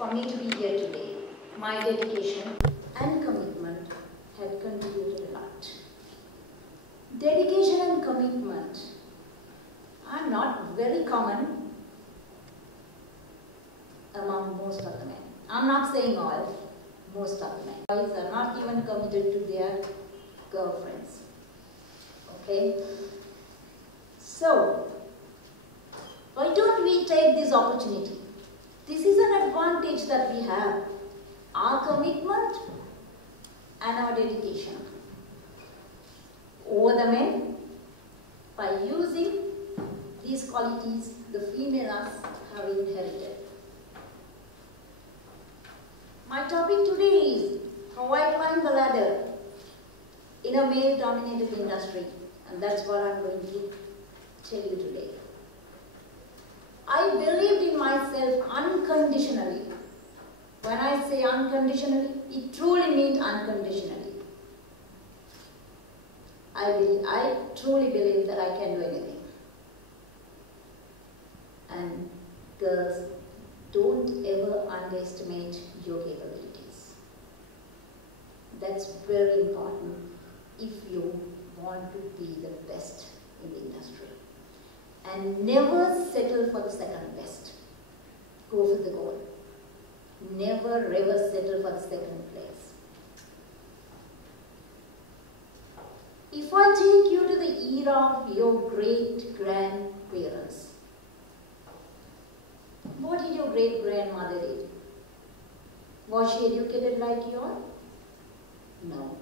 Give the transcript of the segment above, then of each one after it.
for me to be here today. My dedication and commitment had contributed a lot. Dedication and commitment are not very common among most of the men. I'm not saying all, most of the men. Boys are not even committed to their girlfriends. Okay? So, why don't we take this opportunity? This is an advantage that we have. Our commitment and our dedication over the men by using these qualities the females have inherited. My topic today is how I climbed the ladder in a male-dominated industry, and that's what I'm going to tell you today. I believed in myself unconditionally. When I say unconditionally, it truly means unconditionally. I truly believe that I can do anything. And girls, don't ever underestimate your capabilities. That's very important if you want to be the best in the industry. And never settle for the second best. Go for the goal. Never ever settle for the second place. If I take you to the era of your great-grandparents, what did your great-grandmother do? Was she educated like you are? No.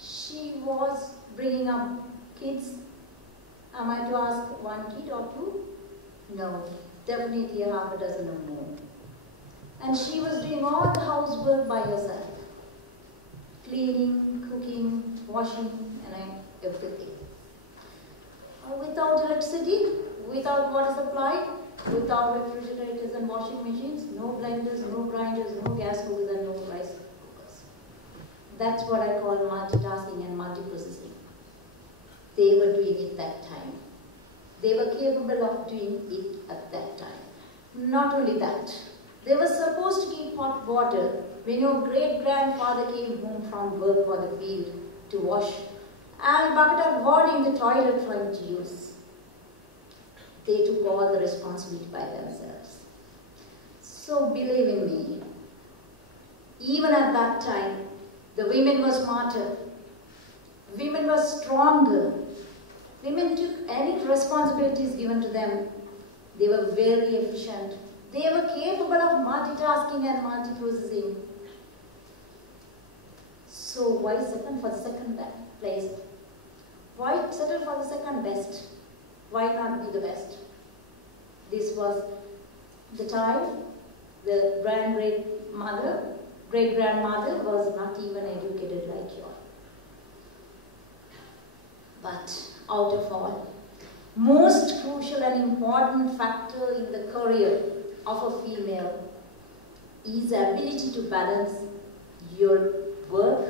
She was bringing up kids. Am I to ask one kid or two? No, definitely half a dozen or more. And she was doing all the housework by herself. Cleaning, cooking, washing, and everything. Without electricity, without water supply, without refrigerators and washing machines, no blenders, no grinders, no gas cookers, and no rice cookers. That's what I call multitasking and multiprocessing. They were doing it that time. They were capable of doing it at that time. Not only that, they were supposed to keep hot water when your great-grandfather came home from work for the field to wash, and a bucket of water in the toilet for him to use. They took all the responsibility by themselves. So believe in me, even at that time, the women were smarter. Women were stronger. Women took any responsibilities given to them. They were very efficient. They were capable of multitasking and multiprocessing. So why settle for the second place? Why settle for the second best? Why not be the best? This was the time the great-grandmother was not even educated like you are. But out of all, most crucial and important factor in the career of a female is the ability to balance your work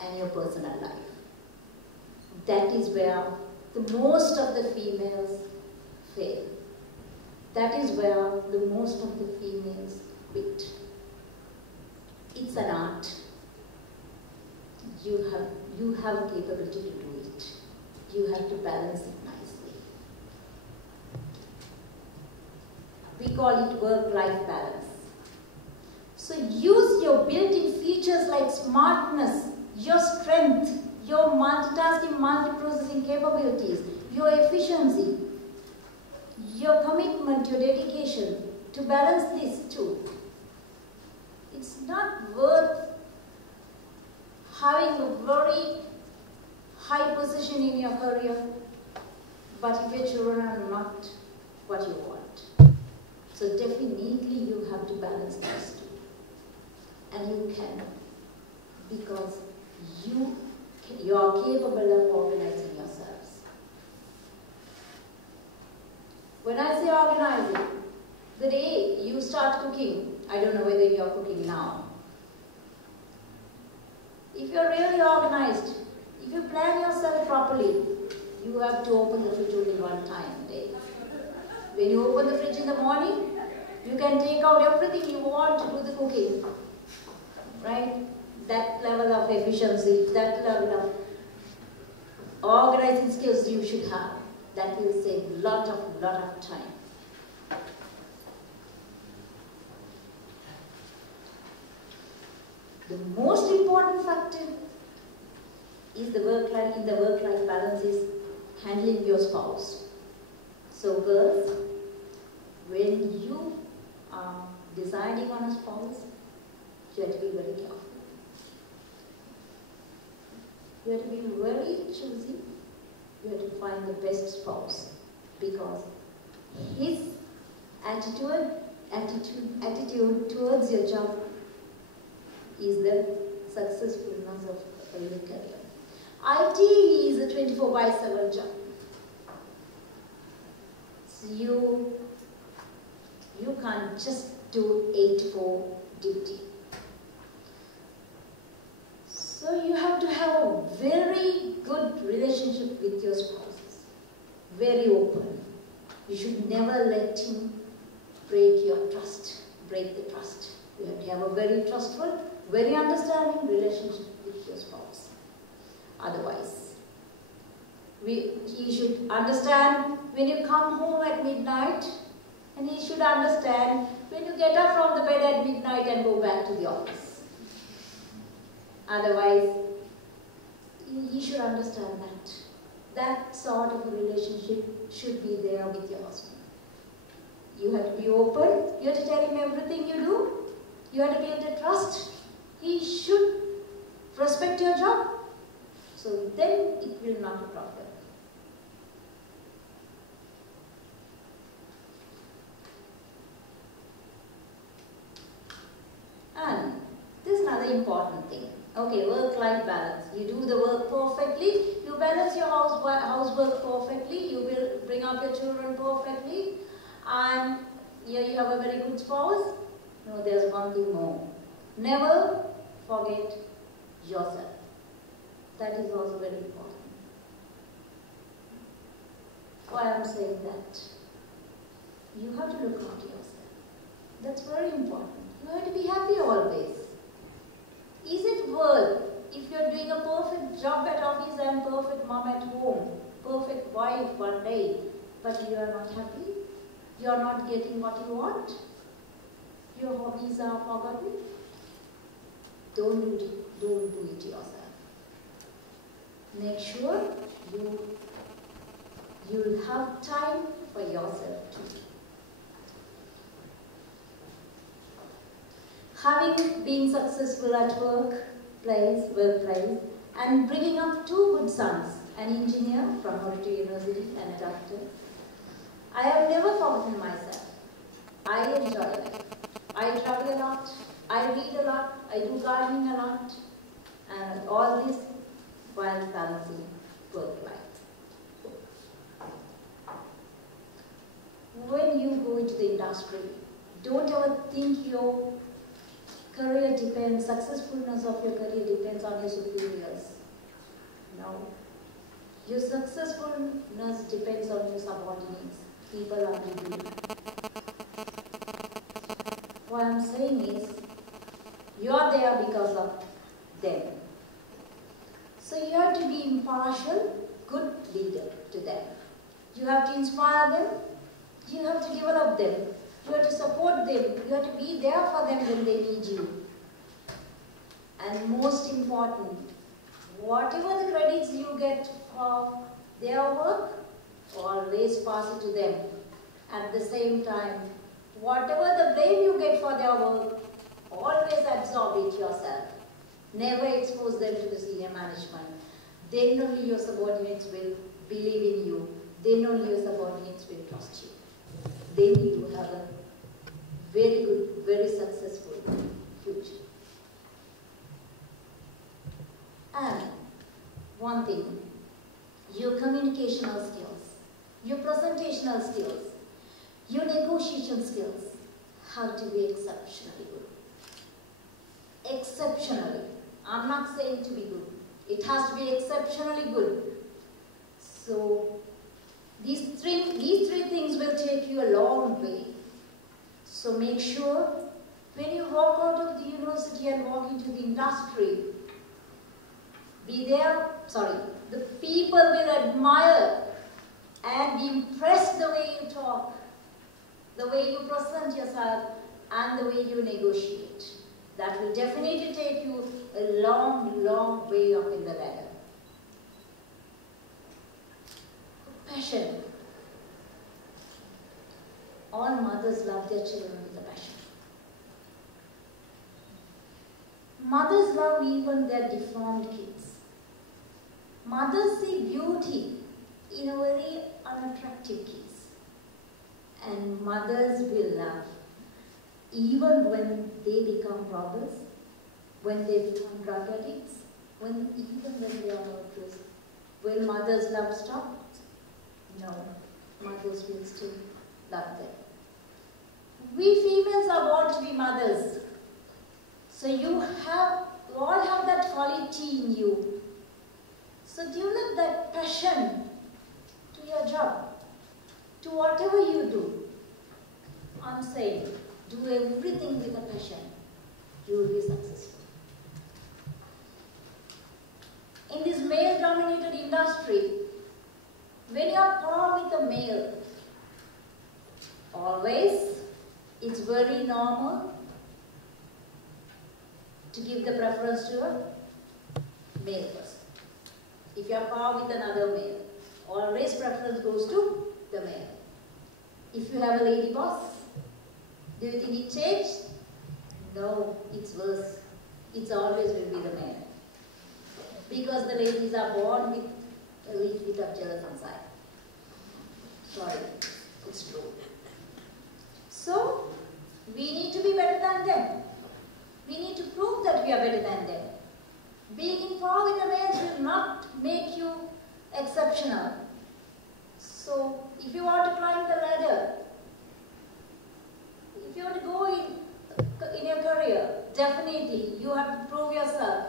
and your personal life. That is where the most of the females fail. That is where the most of the females quit. It's an art. You have capability to do it. You have to balance it nicely. We call it work-life balance. So use your built-in features like smartness, your strength, your multitasking, multiprocessing capabilities, your efficiency, your commitment, your dedication to balance these two. It's not worth having a very high position in your career, but if your children are not what you want. So definitely you have to balance these two. And you can, because you are capable of organizing yourselves. When I say organizing, the day you start cooking, I don't know whether you are cooking now. If you are really organized, if you plan yourself properly, you have to open the fridge only one time a day. When you open the fridge in the morning, You can take out everything you want to do the cooking, right? That level of efficiency, that level of organizing skills you should have. That will save a lot of time. The most important factor is the work-life balance is handling your spouse. So girls, when you are deciding on a spouse, you have to be very careful. You have to be very choosy. You have to find the best spouse, because his attitude towards your job is the successfulness of your career. IT is a 24/7 job. So you can't just do 8-4 duty. So you have to have a very good relationship with your spouses. Very open. You should never let him break the trust. You have to have a very trustful, very understanding relationship with your spouse. Otherwise, he should understand when you come home at midnight, and he should understand when you get up from the bed at midnight and go back to the office. Otherwise, you should understand that. That sort of a relationship should be there with your husband. You have to be open. You have to tell him everything you do. You have to build a trust. He should respect your job. So then it will not be a problem. And this is another important thing. Okay, work-life balance. You do the work perfectly, you balance your housework perfectly, you will bring up your children perfectly, and here you have a very good spouse. No, there's one thing more. Never forget yourself. That is also very important. Why I'm saying that? You have to look after yourself. That's very important. You have to be happy always. Is it worth, if you're doing a perfect job at office and perfect mom at home, perfect wife one day, but you are not happy? You are not getting what you want? Your hobbies are forgotten? Don't do it yourself. Make sure you'll have time for yourself too. Having been successful at workplace, and bringing up 2 good sons, an engineer from Moratuwa University and a doctor, I have never forgotten myself. I enjoy life. I travel a lot, I read a lot, I do gardening a lot, and all this while balancing work life. When you go into the industry, don't ever think your career depends, successfulness of your career depends on your superiors. No. Your successfulness depends on your subordinates, people under you. What I'm saying is, you are there because of them. So you have to be impartial, good leader to them. You have to inspire them, you have to develop them. You have to support them. You have to be there for them when they need you. And most important, whatever the credits you get for their work, always pass it to them. At the same time, whatever the blame you get for their work, always absorb it yourself. Never expose them to the senior management. Then only your subordinates will believe in you. Then only your subordinates will trust you. Then you will have a very good, very successful future. And one thing, your communicational skills, your presentational skills, your negotiation skills have to be exceptionally good. Exceptionally. I'm not saying to be good. It has to be exceptionally good. So these three things will take you a long way. So So make sure when you walk out of the university and walk into the industry, the people will admire and be impressed the way you talk, the way you present yourself, and the way you negotiate. That will definitely take you a long, long way up in the ladder. Passion. All mothers love their children with a passion. Mothers love even their deformed kids. Mothers see beauty in a very unattractive kids. And mothers will love even when they become robbers, when they become drug addicts, even when they are murderers. Will mothers love stop? No, mothers will still love them. We females are born to be mothers. So you all have that quality in you. So develop that passion to your job, to whatever you do. I'm saying, do everything with a passion. You will be successful. In this male-dominated industry, when you are par with a male, always, it's very normal to give the preference to a male person. If you are par with another male, always preference goes to the male. If you have a lady boss, do you think it changed? No, it's worse. It's always will be the male. Because the ladies are born with a little bit of jealous inside. Sorry, it's true. So, we need to be better than them. We need to prove that we are better than them. Being in par with the males will not make you exceptional. So, if you want to climb the ladder, if you want to go in your career, definitely you have to prove yourself.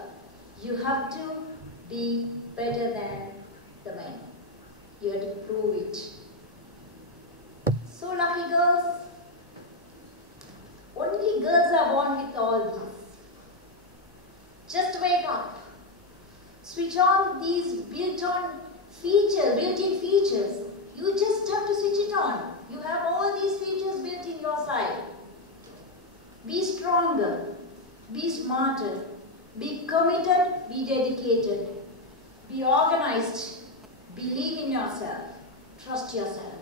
You have to be better than the men. You have to prove it. So lucky girls, only girls are born with all these. Just wake up. Switch on these built-in features. You just have to switch it on. You have all these features built in your side. Be stronger. Be smarter. Be committed. Be dedicated. Be organized. Believe in yourself. Trust yourself.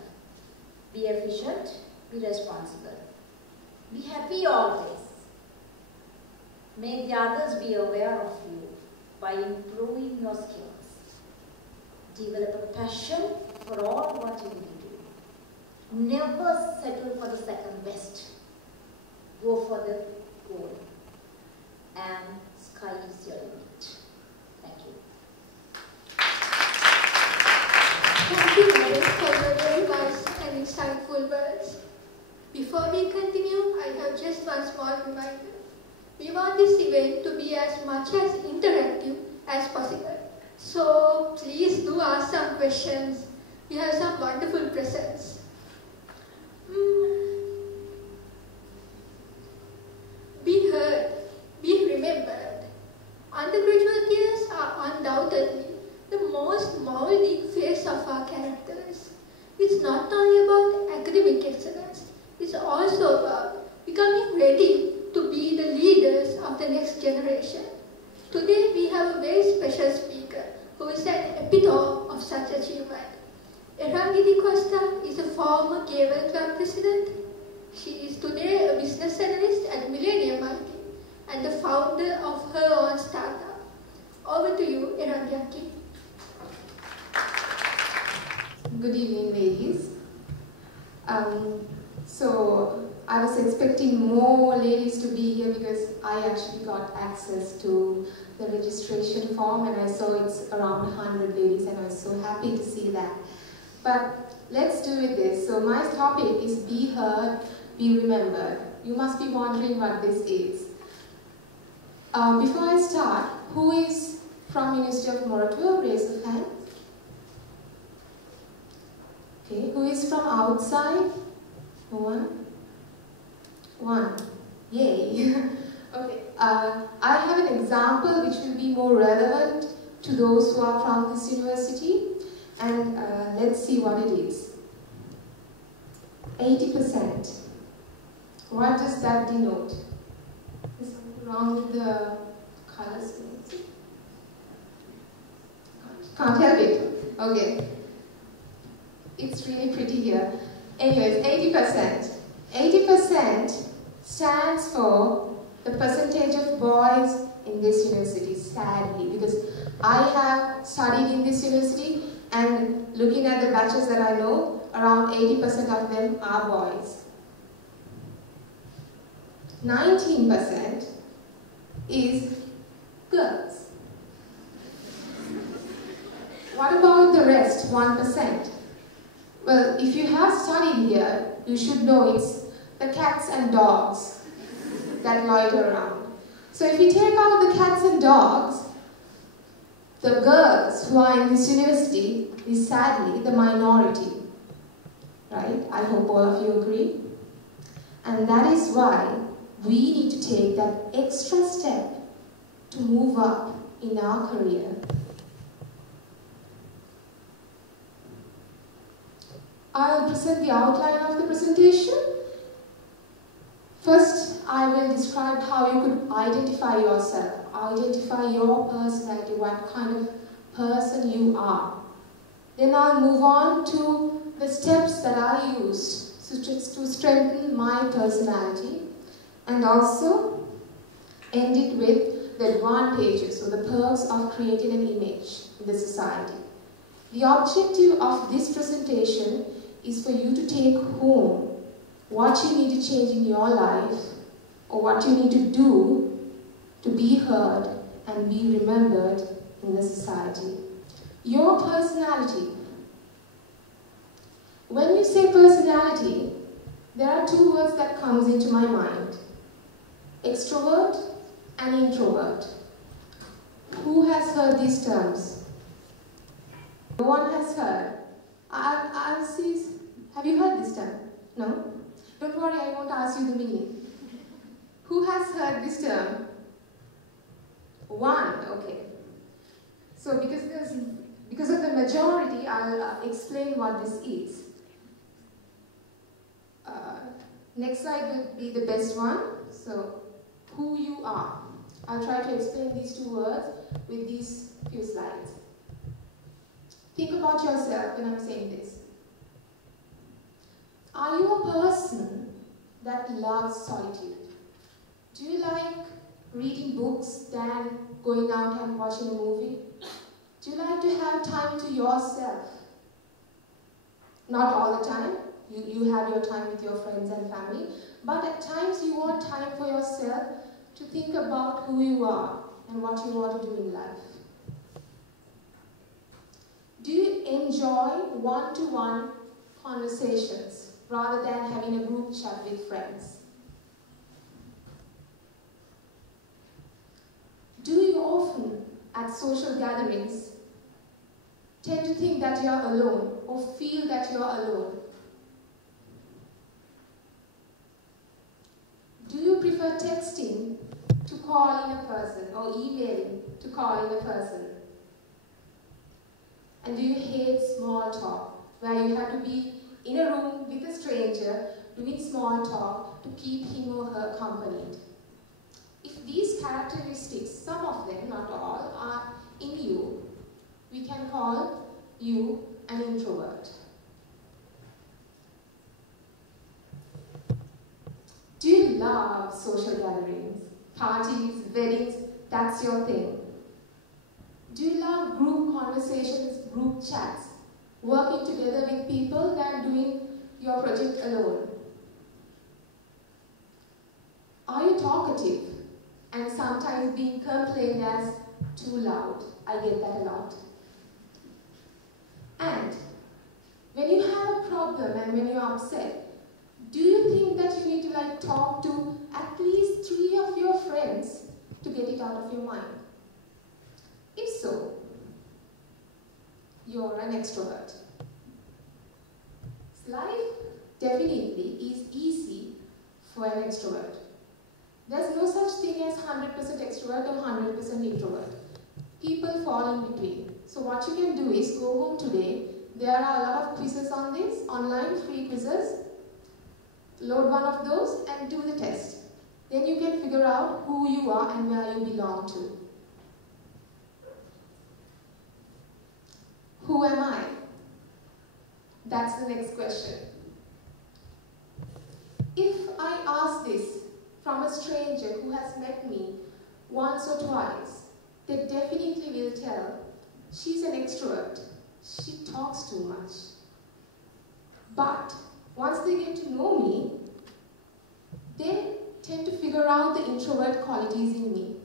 Be efficient. Be responsible. Be happy always. Make the others be aware of you by improving your skills. Develop a passion for all what you will do. Never settle for the second best. Go for the goal. And sky is your limit. Thank you. Thank you, madam, for your very wise and insightful words. Before we continue, I have just one small reminder. We want this event to be as much as interactive as possible. So please do ask some questions. We have some wonderful presents. Be heard, be remembered. Undergraduate years are undoubtedly the most molding phase of our characters. It's not only about academic excellence, it's also about becoming ready to be the leaders of the next generation. Today we have a very special speaker who is an epitome of such achievement. Erangidi Costa is a former Cable Club president. She is today a business analyst at Millennium IT and the founder of her own startup. Over to you, Erangidi. Good evening, ladies. So I was expecting more ladies to be here because I actually got access to the registration form and I saw it's around 100 ladies and I was so happy to see that. But let's do with this. So my topic is be heard, be remembered. You must be wondering what this is. Before I start, who is from University of Moratuwa? Raise your hand. Okay, who is from outside? No one? One. Yay. Okay. I have an example which will be more relevant to those who are from this university. And let's see what it is. 80%. What does that denote? Is something wrong with the color scheme? Can't help it. Okay. It's really pretty here. Anyways, 80%. 80% stands for the percentage of boys in this university, sadly, because I have studied in this university and looking at the batches that I know, around 80% of them are boys. 19% is girls. What about the rest, 1%? Well, if you have studied here, you should know it's the cats and dogs that loiter around. So if you take out the cats and dogs, the girls who are in this university is sadly the minority. Right? I hope all of you agree. And that is why we need to take that extra step to move up in our career. I'll present the outline of the presentation. First, I will describe how you could identify yourself, identify your personality, what kind of person you are. Then I'll move on to the steps that I used to strengthen my personality, and also end it with the advantages or the perks of creating an image in the society. The objective of this presentation is for you to take home what you need to change in your life or what you need to do to be heard and be remembered in the society. Your personality. When you say personality, there are two words that comes into my mind. Extrovert and introvert. Who has heard these terms? No one has heard. I'll see. Have you heard this term? No? Don't worry, I won't ask you the meaning. Who has heard this term? One, okay. So because of the majority, I'll explain what this is. Next slide will be the best one. So, who you are. I'll try to explain these two words with these few slides. Think about yourself when I'm saying this. Are you a person that loves solitude? Do you like reading books than going out and watching a movie? Do you like to have time to yourself? Not all the time. You have your time with your friends and family, but at times you want time for yourself to think about who you are and what you want to do in life. Do you enjoy one-to-one conversations rather than having a group chat with friends? Do you often, at social gatherings, tend to think that you are alone or feel that you are alone? Do you prefer texting to call in a person or emailing to call in a person? And do you hate small talk, where you have to be in a room with a stranger doing small talk to keep him or her accompanied? If these characteristics, some of them, not all, are in you, we can call you an introvert. Do you love social gatherings, parties, weddings? That's your thing. Do you love group conversations, group chats, working together with people than doing your project alone? Are you talkative and sometimes being complained as too loud? I get that a lot. And when you have a problem and when you're upset, do you think that you need to talk to at least 3 of your friends to get it out of your mind? If so, you're an extrovert. Life definitely is easy for an extrovert. There's no such thing as 100% extrovert or 100% introvert. People fall in between. So what you can do is go home today. There are a lot of quizzes on this, online free quizzes. Load one of those and do the test. Then you can figure out who you are and where you belong to. Who am I? That's the next question. If I ask this from a stranger who has met me once or twice, they definitely will tell, she's an extrovert. She talks too much. But once they get to know me, they tend to figure out the introvert qualities in me.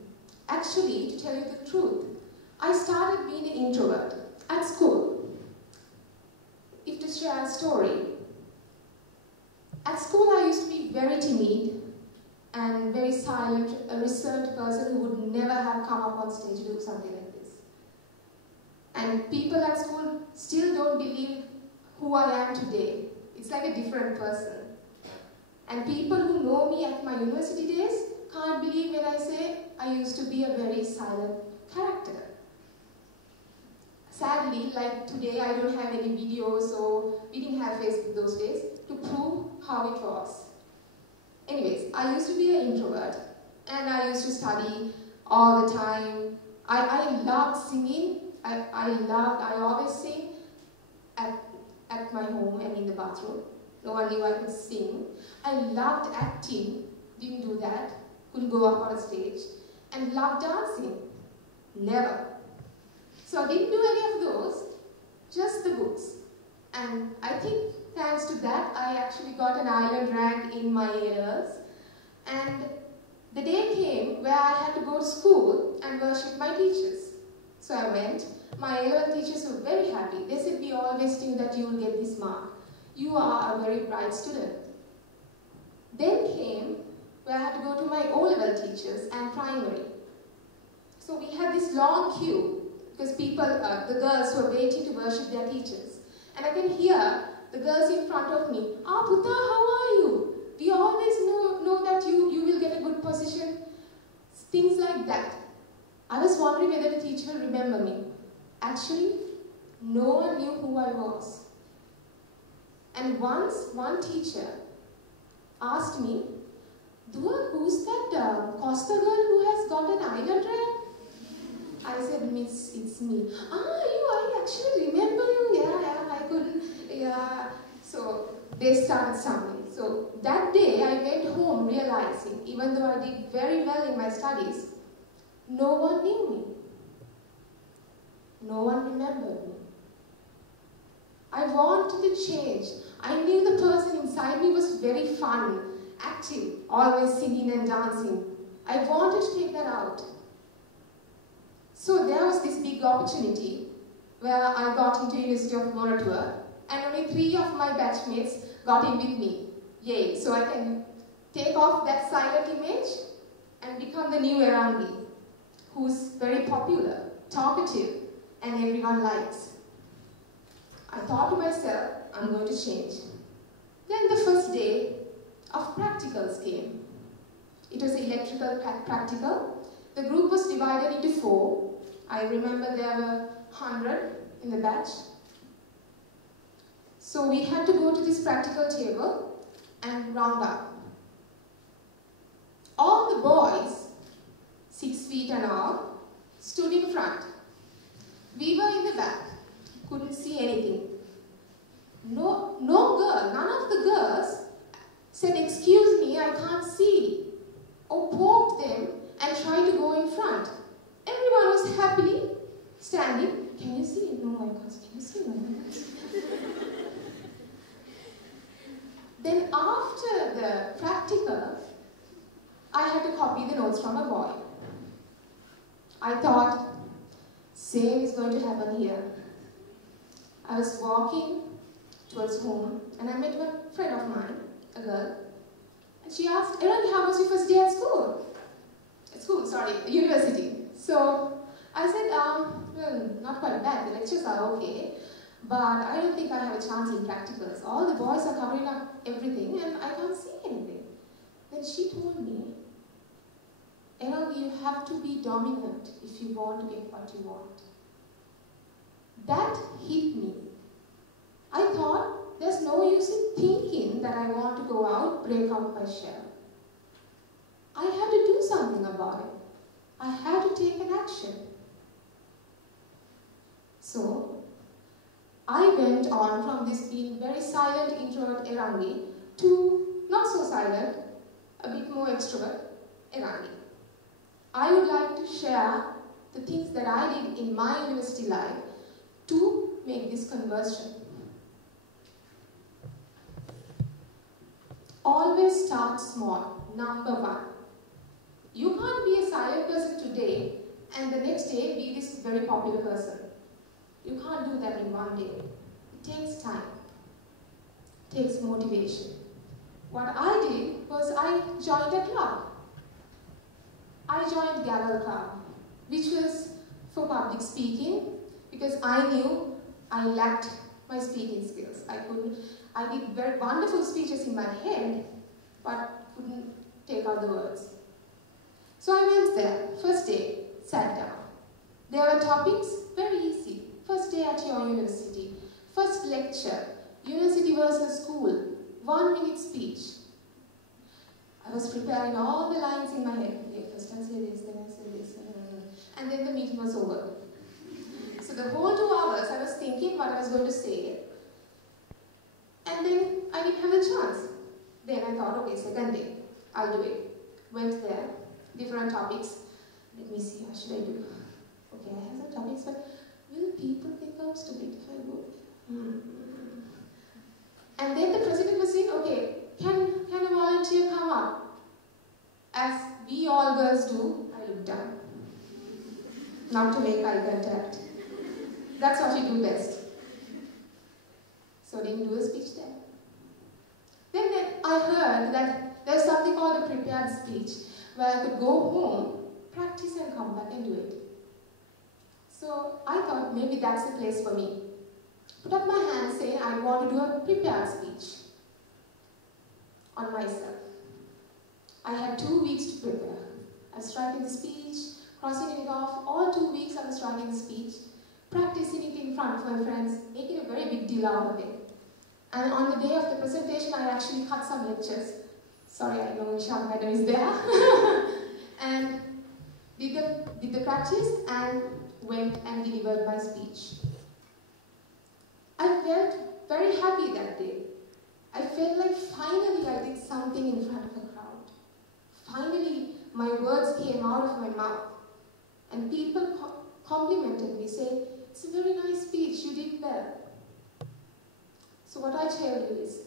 Actually, to tell you the truth, I started being an introvert at school. If to share a story, at school I used to be very timid and very silent, a reserved person who would never have come up on stage to do something like this. And people at school still don't believe who I am today. It's like a different person. And people who know me at my university days can't believe when I say I used to be a very silent character. Sadly, like today, I don't have any videos, or we didn't have Facebook those days, to prove how it was. Anyways, I used to be an introvert, and I used to study all the time. I loved singing. I always sing at my home and in the bathroom. No one knew I could sing. I loved acting, didn't do that, couldn't go up on a stage, and loved dancing, never. So I didn't do any of those, just the books. And I think thanks to that, I actually got an island rank in my A-levels. And the day came where I had to go to school and worship my teachers. So I went. My A-level teachers were very happy. They said, we always knew that you will get this mark. You are a very bright student. Then came where I had to go to my O-level teachers and primary. So we had this long queue because people, the girls were waiting to worship their teachers. And I can hear the girls in front of me, Puta, how are you? We always know that you will get a good position. Things like that. I was wondering whether the teacher will remember me. Actually, no one knew who I was. And once, one teacher asked me, Dua, who's that Costa girl who has got an island rank? I said, Miss, it's me. I actually remember you. Yeah, I couldn't, yeah. So they started stumbling. So that day I went home realizing, even though I did very well in my studies, no one knew me. No one remembered me. I wanted to change. I knew the person inside me was very fun, active, always singing and dancing. I wanted to take that out. So there was this big opportunity where I got into University of Moratuwa, and only 3 of my batchmates got in with me. Yay! So I can take off that silent image and become the new Erangi, who's very popular, talkative, and everyone likes. I thought to myself, I'm going to change. Then the first day of practicals came. It was an electrical practical. The group was divided into 4. I remember there were 100 in the batch. So we had to go to this practical table and round up. All the boys, 6 feet and all, stood in front. We were in the back, couldn't see anything. No girl, none of the girls said, excuse me, I can't see, or poked them and tried to go in front. Everyone was happily standing. Can you see? No, I can't. Can you see? No, I can't. Then after the practical, I had to copy the notes from a boy. I thought, same is going to happen here. I was walking towards home and I met one friend of mine, a girl, and she asked, Eran, how was your first day at school? University. So I said, well, not quite bad, the lectures are okay, but I don't think I have a chance in practicals. All the boys are covering up everything and I can't see anything. have to be dominant if you want to get what you want. That hit me. I thought there's no use in thinking that I want to go out, break out my shell. I have to do something about it. I have to take an action. So, I went on from this being very silent introvert Erangi to not so silent, a bit more extrovert Erangi. I would like to share the things that I did in my university life to make this conversion. Always start small. Number one. You can't be a silent person today and the next day be this very popular person. You can't do that in one day. It takes time. It takes motivation. What I did was I joined a club. I joined Gavel Club, which was for public speaking because I knew I lacked my speaking skills. I did very wonderful speeches in my head, but couldn't take out the words. So I went there, first day, sat down. There were topics, very easy. First day at your university, first lecture, university versus school, 1 minute speech. I was preparing all the lines in my head. Okay, first I say this, then I say this, and then the meeting was over. So the whole 2 hours I was thinking what I was going to say, and then I didn't have a chance. Then I thought, okay, second day, I'll do it. Went there, different topics. Let me see, what should I do? Okay, I have some topics, but will people think I'm stupid if I go? And then the president was saying, okay, can a volunteer come up? As we all girls do, I looked down. Not to make eye contact. That's what you do best. So I didn't do a speech there. Then I heard that there's something called a prepared speech, where I could go home, practice and come back and do it. So I thought maybe that's the place for me. Put up my hand saying I want to do a prepared speech on myself. I had 2 weeks to prepare. I was writing the speech, crossing it off. All 2 weeks I was writing the speech, practicing it in front of my friends, making a very big deal out of it. And on the day of the presentation, I actually cut some lectures. Sorry, I know Isham Madam is there. And did the practice and went and delivered my speech. I felt very happy that day. I felt like finally I did something in front of a crowd. Finally, my words came out of my mouth. And people complimented me, saying, it's a very nice speech, you did well. So what I tell you is,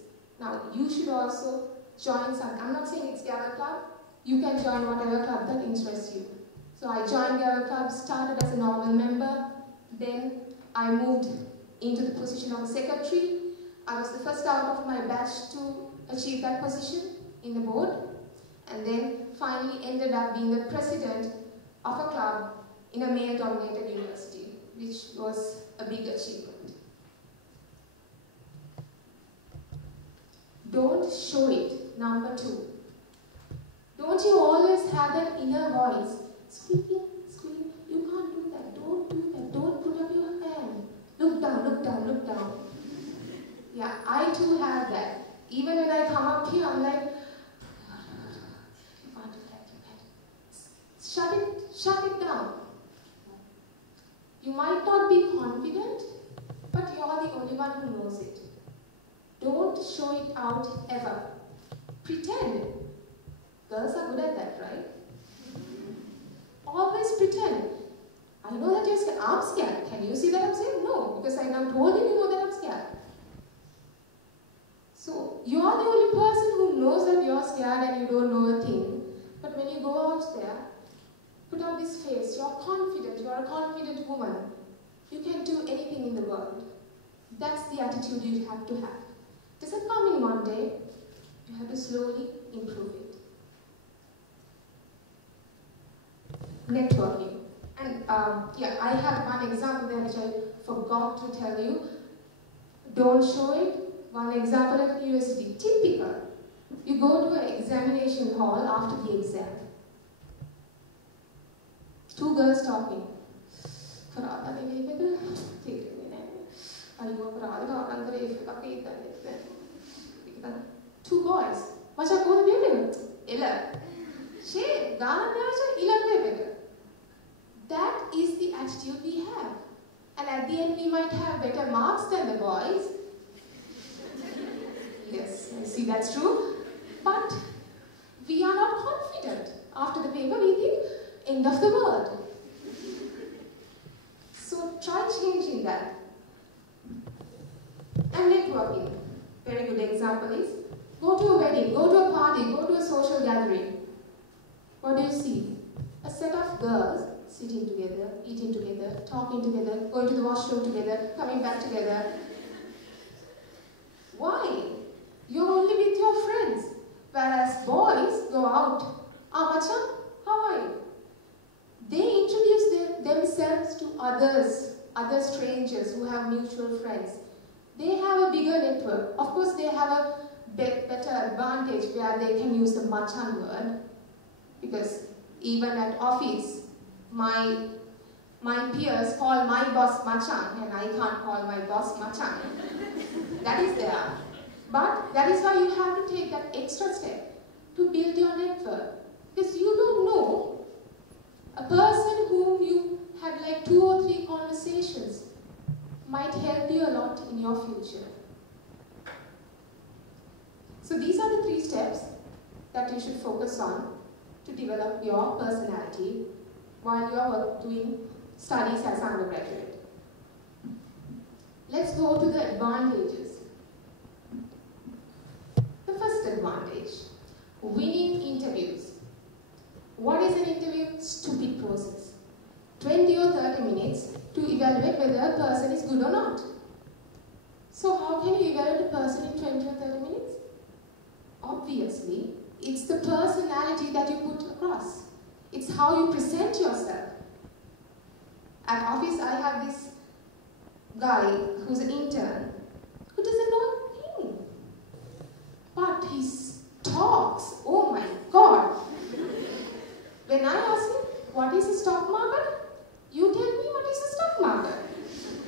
now you should also join some. I'm not saying it's Gavel Club. You can join whatever club that interests you. So I joined Gavel Club, started as a normal member. Then I moved into the position of a secretary. I was the first out of my batch to achieve that position in the board. And then finally ended up being the president of a club in a male-dominated university, which was a big achievement. Don't show it. Number 2. Don't you always have that inner voice? Squeaking, squeaking, you can't do that, don't do that, don't put up your hand. Look down, look down, look down. Yeah, I too have that. Even when I come up here, I'm like, you can't do that, you can't. Shut it down. You might not be confident, but you are the only one who knows it. Don't show it out ever. Pretend. Girls are good at that, right? Always pretend. I know that you're scared. I'm scared. Can you see that I'm scared? No, because I now told you know that I'm scared. So, you are the only person who knows that you're scared and you don't know a thing. But when you go out there, put on this face. You're confident. You're a confident woman. You can do anything in the world. That's the attitude you have to have. It doesn't come in one day. You have to slowly improve it. Networking. And yeah, I have one example there which I forgot to tell you. Don't show it. One example at university. Typical. You go to an examination hall after the exam. Two girls talking. Two boys. Macha ko the Ella. She Ghana That is the attitude we have. And at the end we might have better marks than the boys. Yes, I see that's true. But we are not confident. After the paper we think, end of the world. So try changing that. And networking. Very good example is, go to a wedding, go to a party, go to a social gathering. What do you see? A set of girls sitting together, eating together, talking together, going to the washroom together, coming back together. Why? You're only with your friends. Whereas boys go out. Macha, how are you? They introduce themselves to other strangers who have mutual friends. They have a bigger network. Of course, they have a better advantage where they can use the machan word. Because even at office, my peers call my boss machan and I can't call my boss machan. That is there. But that is why you have to take that extra step to build your network. Because you don't know a person whom you had like 2 or 3 conversations might help you a lot in your future. So these are the 3 steps that you should focus on to develop your personality while you are doing studies as an undergraduate. Let's go to the advantages. The first advantage, winning interviews. What is an interview? Stupid process. 20 or 30 minutes to evaluate whether a person is good or not. So how can you evaluate a person in 20 or 30 minutes? Obviously, it's the personality that you put across. It's how you present yourself. At office, I have this guy who's an intern who doesn't know a thing. But he talks, oh my God. When I ask him, what is a stock market? You tell me what is a stock market.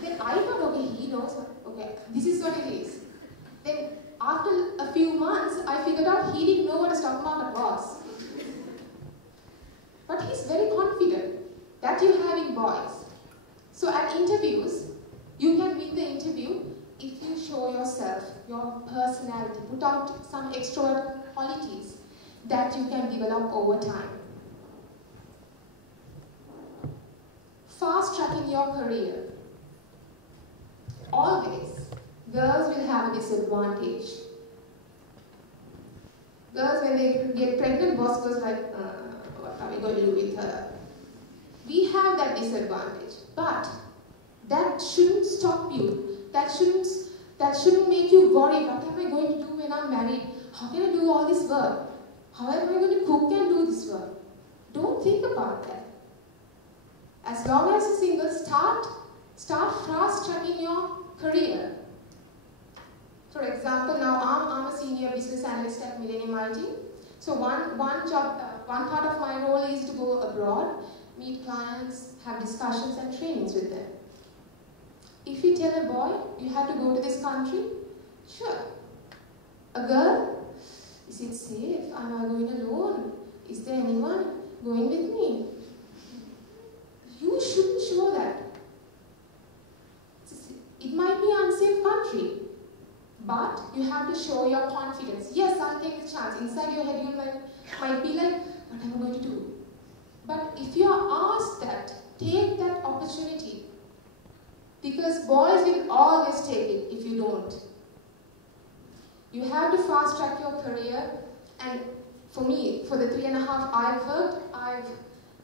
Then I thought, okay, he knows what, okay, this is what it is. Then after a few months, I figured out he didn't know what a stock market was. But he's very confident that you have in boys. So at interviews, you can win the interview if you show yourself, your personality, put out some extrovert qualities that you can develop over time. Fast tracking your career. Always, girls will have a disadvantage. Girls, when they get pregnant, boss goes like, what are we going to do with her? We have that disadvantage, but that shouldn't stop you. That shouldn't make you worry. What am I going to do when I'm married? How can I do all this work? How am I going to cook and do this work? Don't think about that. As long as you're single, start fast-tracking your career. For example, now I'm a senior business analyst at Millennium IT. So one part of my role is to go abroad, meet clients, have discussions and trainings with them. If you tell a boy, you have to go to this country, sure. A girl, is it safe? Am I going alone? Is there anyone going with me? You shouldn't show that. It might be an unsafe country, but you have to show your confidence. Yes, I'll take the chance. Inside your head, you might be like, what am I going to do? But if you are asked that, take that opportunity. Because boys will always take it if you don't. You have to fast track your career. And for me, for the 3.5 I've worked, I've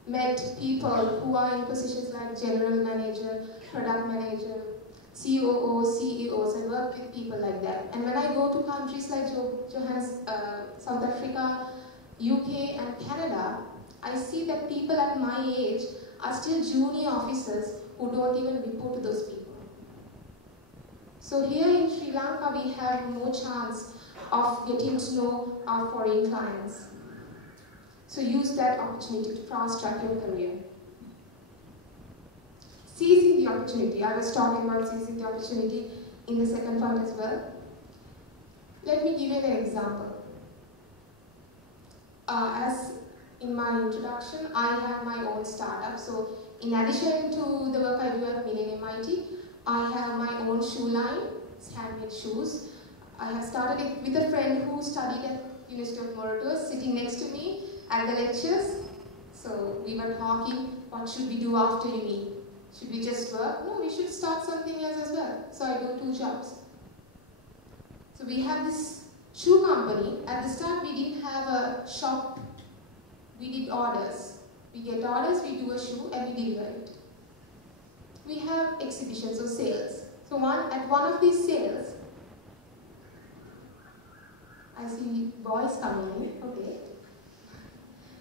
met people who are in positions like general manager, product manager, COO, CEOs, and work with people like that. And when I go to countries like South Africa, UK, and Canada, I see that people at my age are still junior officers who don't even report to those people. So here in Sri Lanka, we have more chance of getting to know our foreign clients. So use that opportunity to fast track your career. seizing the opportunity. I was talking about seizing the opportunity in the second part as well. Let me give you an example. As in my introduction, I have my own startup. So in addition to the work I do at Millennium IT, I have my own shoe line, it's handmade shoes. I have started it with a friend who studied at University of Moratuwa, sitting next to me at the lectures. So we were talking, what should we do after uni? Should we just work? No, we should start something else as well. So I do 2 jobs. So we have this shoe company. At the start, we didn't have a shop. We did orders. We get orders, we do a shoe, and we deliver it. We have exhibitions or sales. So at one of these sales, I see boys coming in, okay.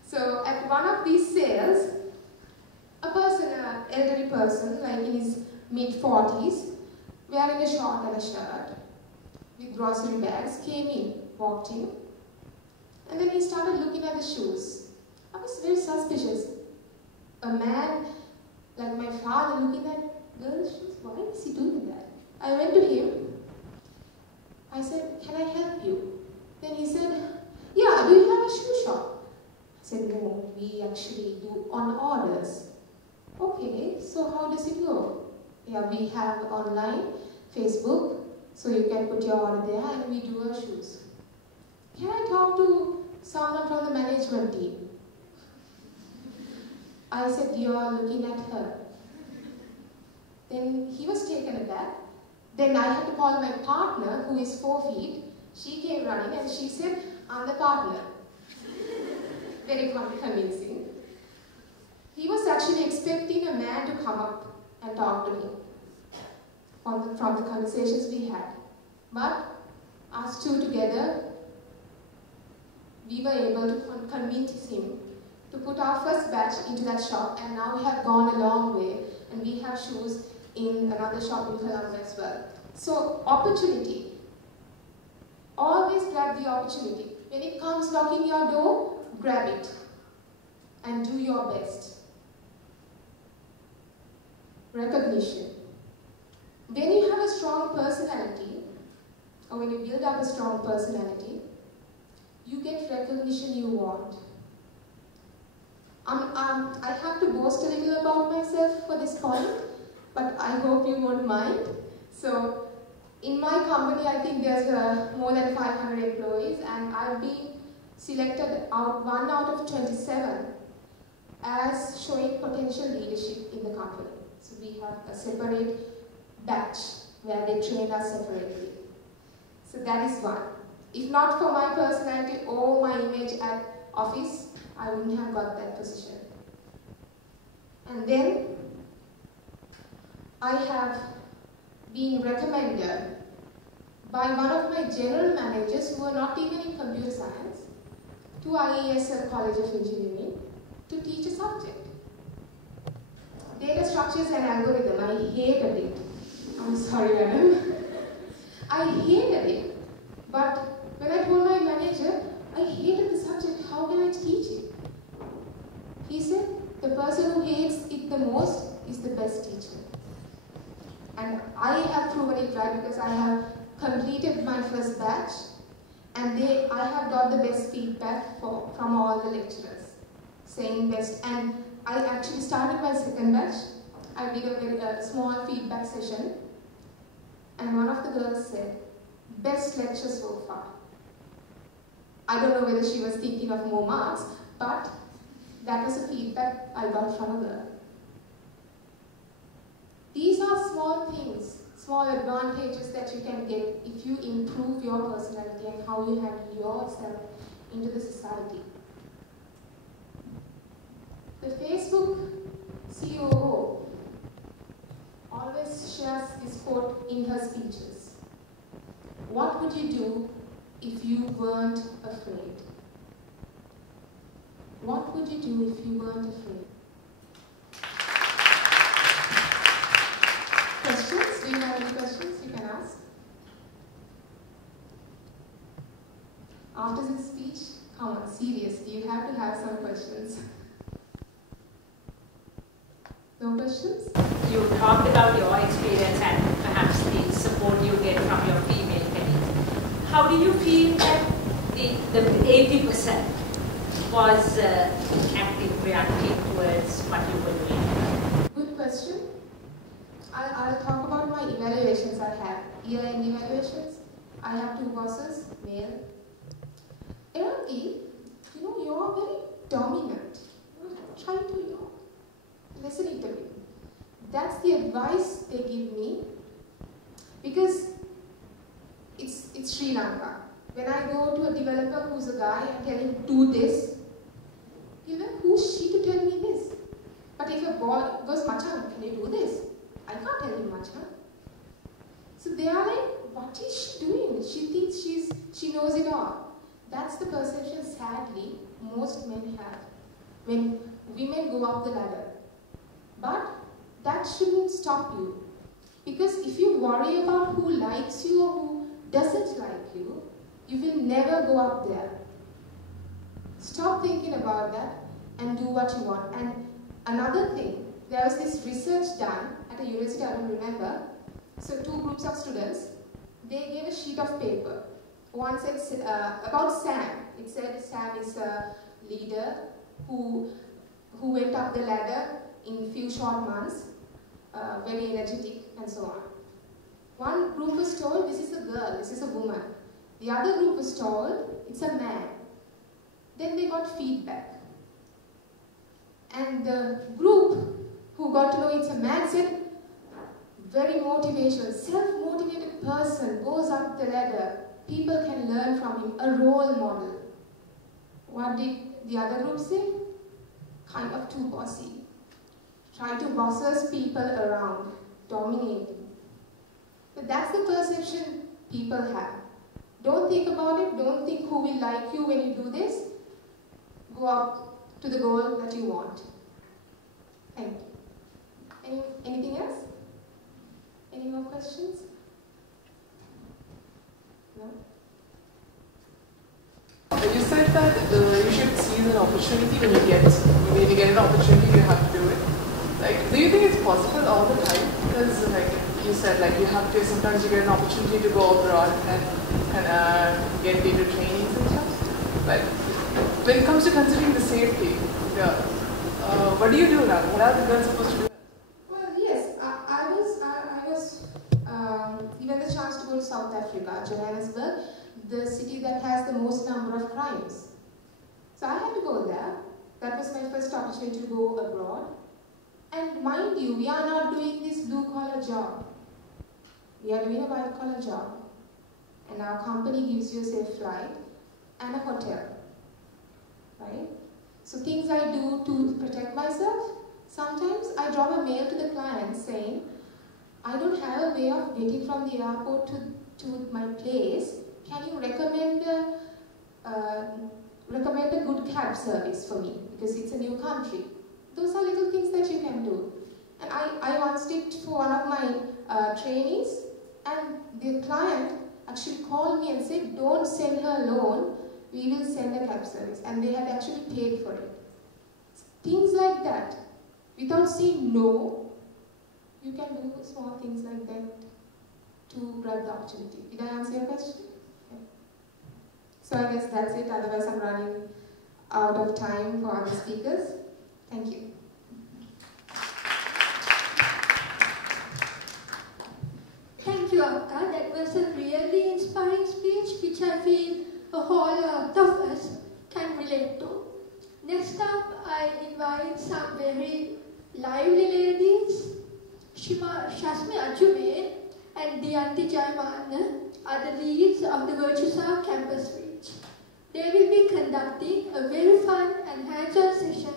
So at one of these sales, a person, an elderly person, like in his mid-40s, wearing a short and a shirt, with grocery bags, came in, walked in, and then he started looking at the shoes. I was very suspicious. A man, like my father, looking at girls' shoes, why is he doing that? I went to him, I said, can I help you? Then he said, yeah, do you have a shoe shop? I said, no, we actually do on orders. Okay, so how does it go? Yeah, we have online, Facebook, so you can put your order there and we do our shoes. Can I talk to someone from the management team? I said, you are looking at her. Then he was taken aback. Then I had to call my partner, who is 4 feet. She came running and she said, I'm the partner. Very convincing. He was actually expecting a man to come up and talk to me from the conversations we had. But us two together, we were able to convince him to put our first batch into that shop, and now we have gone a long way and we have shoes in another shop in Colombo as well. So opportunity. Always grab the opportunity. When it comes knocking your door, grab it and do your best. Recognition. When you have a strong personality, or when you build up a strong personality, you get recognition you want. I have to boast a little about myself for this point, but I hope you won't mind. So, in my company, I think there's more than 500 employees, and I've been selected out 1 out of 27 as showing potential leadership in the company. So we have a separate batch where they train us separately. So that is one. If not for my personality or my image at office, I wouldn't have got that position. And then I have been recommended by one of my general managers who are not even in computer science to IESL College of Engineering to teach a subject. Data structures and algorithm, I hated it. I'm sorry, madam. I hated it. But when I told my manager, I hated the subject, how can I teach it? He said, the person who hates it the most is the best teacher. And I have proven it right because I have completed my first batch and I have got the best feedback from all the lecturers, saying best. And I actually started my second batch. I did a very small feedback session, and one of the girls said, best lecture so far. I don't know whether she was thinking of more marks, but that was the feedback I got from a girl. These are small things, small advantages that you can get if you improve your personality and how you handle yourself into the society. The Facebook COO always shares this quote in her speeches. What would you do if you weren't afraid? What would you do if you weren't afraid? Questions? Do you have any questions you can ask? After this speech, come on, seriously, you have to have some questions. No questions? You talked about your experience and perhaps the support you get from your female colleagues. How do you feel that the 80% was active, reacting towards what you were doing? Good question. I'll talk about my evaluations I have. Year-end evaluations. I have 2 bosses, male. Eraki, you're very dominant. Try to, listen to me. That's the advice they give me. Because it's Sri Lanka. When I go to a developer who's a guy and tell him, do this, who's she to tell me this? But if a boy goes, Machan, can you do this? I can't tell him Machan. So they are like, what is she doing? She thinks she knows it all. That's the perception, sadly, most men have when women go up the ladder. But that shouldn't stop you. Because if you worry about who likes you or who doesn't like you, you will never go up there. Stop thinking about that and do what you want. And another thing, there was this research done at a university, I don't remember. So 2 groups of students, they gave a sheet of paper. One said about Sam. It said Sam is a leader who went up the ladder in few short months, very energetic and so on. One group was told this is a girl, this is a woman. The other group was told it's a man. Then they got feedback. And the group who got to know it's a man said, very motivational, self-motivated person goes up the ladder. People can learn from him, a role model. What did the other group say? Kind of too bossy. Try to bosses people around, dominating. But that's the perception people have. Don't think about it, don't think who will like you when you do this. Go up to the goal that you want. Thank you. Anything else? Any more questions? No? You said that you should seize an opportunity when you get an opportunity, you have to do it. Like, do you think it's possible all the time? Because, like you said, like you have to. Sometimes you get an opportunity to go abroad and get data trainings and stuff. But when it comes to considering the safety, what do you do now? What are the girls supposed to do? Well, yes, I was given the chance to go to South Africa, Johannesburg, the city that has the most number of crimes. So I had to go there. That was my first opportunity to go abroad. And mind you, we are not doing this blue-collar job. We are doing a white-collar job. And our company gives you a safe flight and a hotel. Right? So things I do to protect myself, sometimes I drop a mail to the client saying, I don't have a way of getting from the airport to my place. Can you recommend a good cab service for me? Because it's a new country. Those are little things that you can do. And I once did for one of my trainees, and the client actually called me and said, don't send her alone, we will send a cab service. And they had actually paid for it. Things like that. Without saying no, you can do small things like that to grab the opportunity. Did I answer your question? Okay. So I guess that's it, otherwise I'm running out of time for other speakers. Thank you. Thank you, Akka. That was a really inspiring speech, which I feel a whole lot of us can relate to. Next up, I invite some very lively ladies. Shasmi Ajume and Diyanti Jaiman are the leads of the Virtusa Campus Reach. They will be conducting a very fun and hands-on session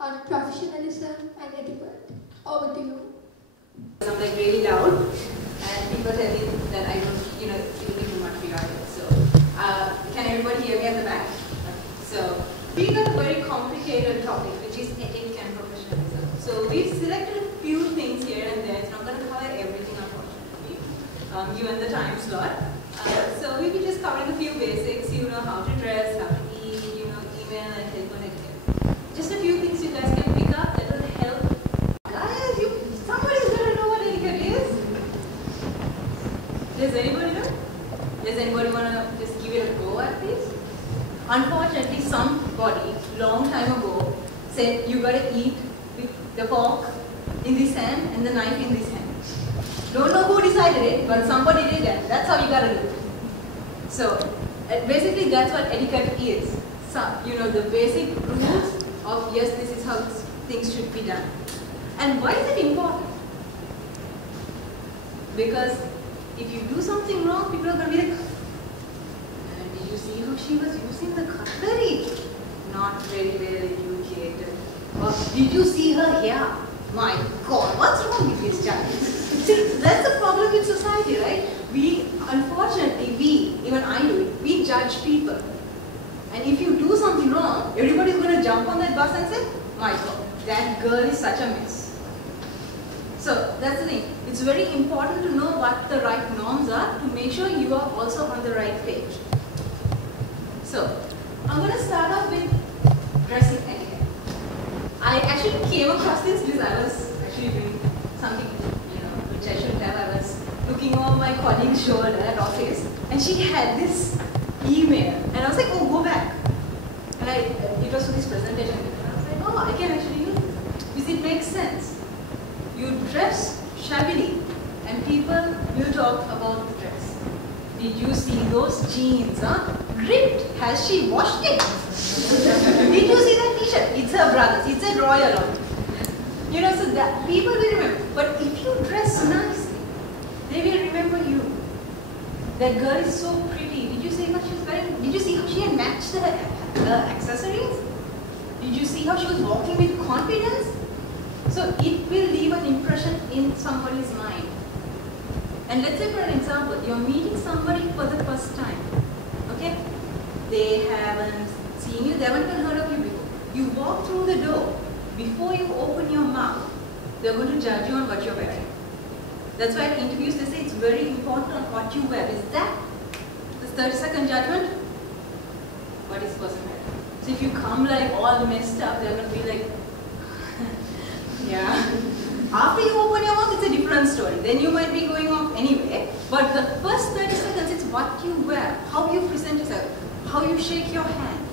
on professionalism and etiquette. Over to you. I'm like really loud, and people tell me that I don't, speak too much regarding it. So, can everybody hear me at the back? So, we got a very complicated topic, which is ethics and professionalism. So, we've selected a few things here and there. It's not going to cover everything, unfortunately, given the time slot. So, we'll be just covering a few basics. How to dress, how to eat, email and telephone etiquette. Just a few things you guys can pick up that will help. Guys, unfortunately, somebody long time ago said you gotta eat with the fork in this hand and the knife in this hand. Don't know who decided it, but somebody did that. That's how you gotta do it. So basically, that's what etiquette is. So, you know, the basic rules of yes, this is how things should be done. And why is it important? Because if you do something wrong, people are gonna be like, did you see how she was using the cutlery? Not very well educated. Or did you see her hair? My God, what's wrong with this child? See, that's the problem with society, right? Unfortunately, even I do it, we judge people. And if you do something wrong, everybody's going to jump on that bus and say, my God, that girl is such a mess. So that's the thing. It's very important to know what the right norms are to make sure you are also on the right page. So I'm going to start off with dressing etiquette. I actually came across this because I was actually doing something, which I shouldn't have. I was looking over my colleague's shoulder at office, and she had this email, and I was like, oh, go back. And it was for this presentation, and I was like, oh, I can actually use this. Because it makes sense. You dress shabbily, and people will talk about the dress. Did you see those jeans, huh? Ripped. Has she washed it? Did you see that t-shirt? It's her brother's. It's a royal one. So that people will remember. But if you dress nicely, they will remember you. That girl is so pretty. Did you see how she was wearing? Did you see how she had matched her accessories? Did you see how she was walking with confidence? So it will leave an impression in somebody's mind. And let's say, for an example, you're meeting somebody for the first time. Okay? They haven't seen you, they haven't even heard of you before. You walk through the door. Before you open your mouth, they're going to judge you on what you're wearing. That's why in interviews they say it's very important on what you wear. Is that the 30-second judgment? What is person wearing? So if you come like all messed up, they're going to be like, yeah. After you open your mouth, it's a different story. Then you might be going off anyway. But the first 30 seconds, it's what you wear, how you present yourself, how you shake your hand.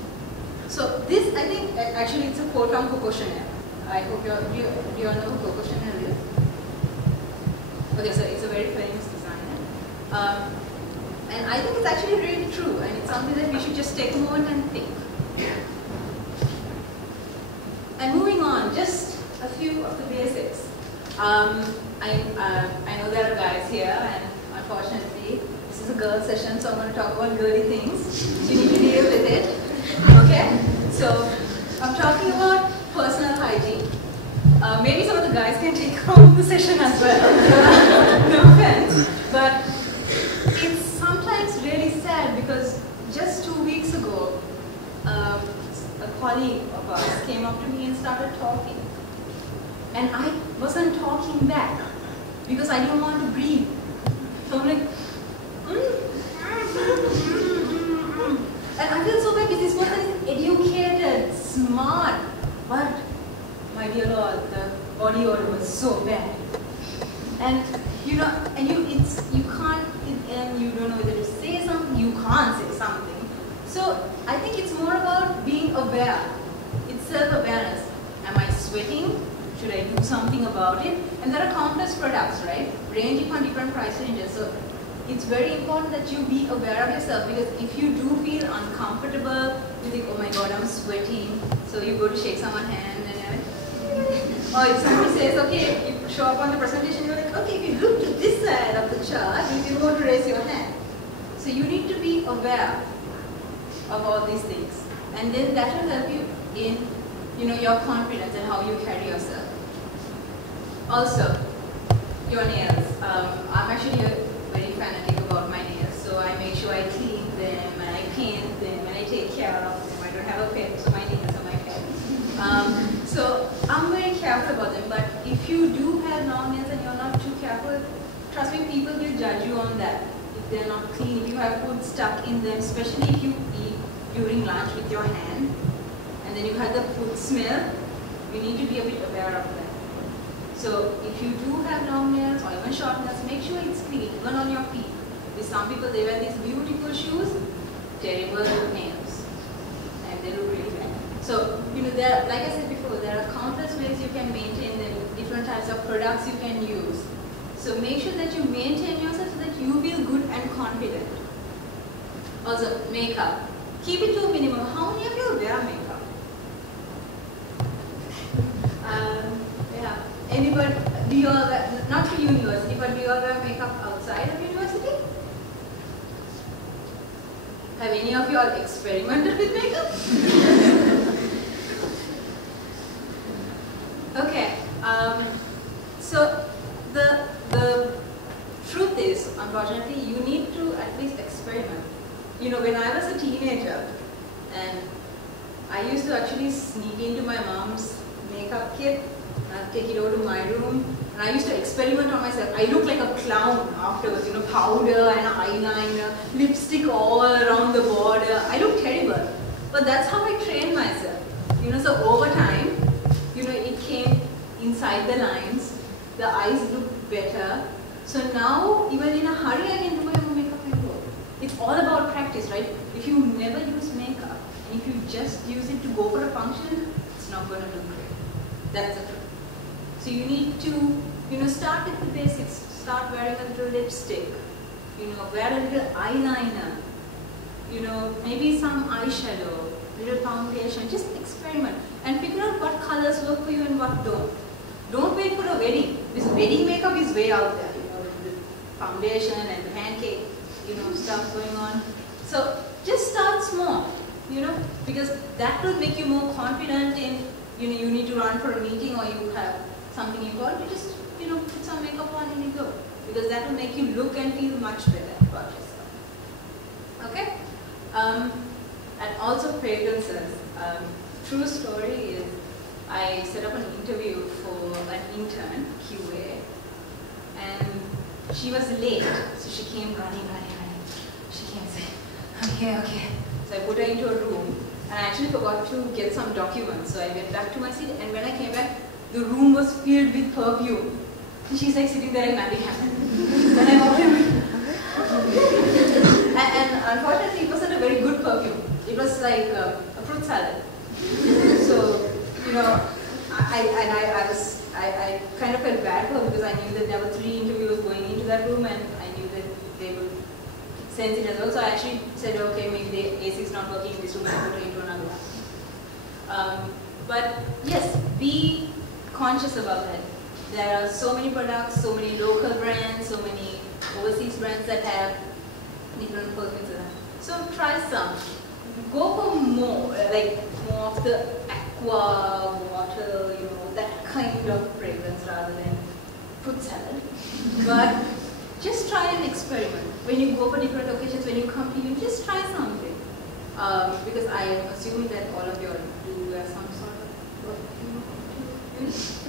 So this, I think, actually it's a quote from Coco Chanel. I hope do you all know who Coco Chanel is? Okay, so it's a very famous designer. And I think it's actually really true, and it's something that we should just take a moment and think. And moving on, just a few of the basics. I know there are guys here, and unfortunately, this is a girl session, so I'm going to talk about girly things. So you need to deal with it. Okay? So I'm talking about personal hygiene. Maybe some of the guys can take home the session as well. No offense. But it's sometimes really sad because just 2 weeks ago, a colleague of ours came up to me and started talking. And I wasn't talking back because I didn't want to breathe. So I'm like, And I feel so bad because this person is educated, smart, but my dear Lord, the body odor was so bad. And you can't, and you don't know whether to say something, you can't say something. So I think it's more about being aware. It's self-awareness. Am I sweating? Should I do something about it? And there are countless products, right? Ranging from different price ranges. So it's very important that you be aware of yourself, because if you do feel uncomfortable, you think, oh my God, I'm sweating. So you go to shake someone's hand and or if somebody says, okay, you show up on the presentation, you're like, okay, if you look to this side of the chart, you want to raise your hand. So you need to be aware of all these things. And then that will help you in your confidence and how you carry yourself. Also, your nails. I'm actually very fanatic about my nails, so I make sure I clean them and I paint them and I take care of them. I don't have a pet, so my nails are my pet. So I'm very careful about them, but if you do have long nails and you're not too careful, trust me, people will judge you on that. If they're not clean, if you have food stuck in them, especially if you eat during lunch with your hand, and then you have the food smell, you need to be a bit aware of that. So if you do have long nails or even short nails, make sure it's clean, even on your feet. With some people, they wear these beautiful shoes, terrible nails. So, there, like I said before, there are countless ways you can maintain them, different types of products you can use. So make sure that you maintain yourself so that you feel good and confident. Also, makeup. Keep it to a minimum. How many of you wear makeup? Yeah. Anybody, do you all wear, not to university, but do you all wear makeup outside of university? Have any of you all experimented with makeup? Okay. So the truth is, unfortunately, you need to at least experiment. When I was a teenager, and I used to actually sneak into my mom's makeup kit, take it over to my room, and I used to experiment on myself. I looked like a clown afterwards, powder and eyeliner, lipstick all around the border. I looked terrible, but that's how I trained myself. So over time, it came inside the lines, the eyes looked better. So now, even in a hurry, I can do my own makeup and go. It's all about practice, right? If you never use makeup, and if you just use it to go for a function, it's not going to look great. That's the truth. So you need to, start with the basics. Start wearing a little lipstick, wear a little eyeliner, maybe some eyeshadow, little foundation. Just experiment and figure out what colors work for you and what don't. Don't wait for a wedding. This wedding makeup is way out there, the foundation and pancake, stuff going on. So just start small, because that will make you more confident in, you need to run for a meeting or you have something important. You just, put some makeup on and you go. Because that will make you look and feel much better about yourself. Okay? And also fragrances. True story is, I set up an interview for an intern, QA, and she was late, so she came running. She came and said, okay. So I put her into a room, and I actually forgot to get some documents, so I went back to my seat, and when I came back, the room was filled with perfume. And she's like sitting there like nothing happened. And I walked in, and unfortunately, it wasn't a very good perfume. It was like a fruit salad. So, I kind of felt bad for her because I knew that there were 3 interviewers going into that room and I knew that they would sense it as well. So I actually said, okay, maybe the AC is not working in this room and I put her into another one. But yes, be conscious about that. There are so many products, so many local brands, so many overseas brands that have different perfumes. So try some. Go for more, like more of the aqua, water, that kind of fragrance rather than fruit salad. But just try and experiment. When you go for different occasions, when you come to you, just try something. Because I am assuming that all of you do wear some sort of perfume. Yes.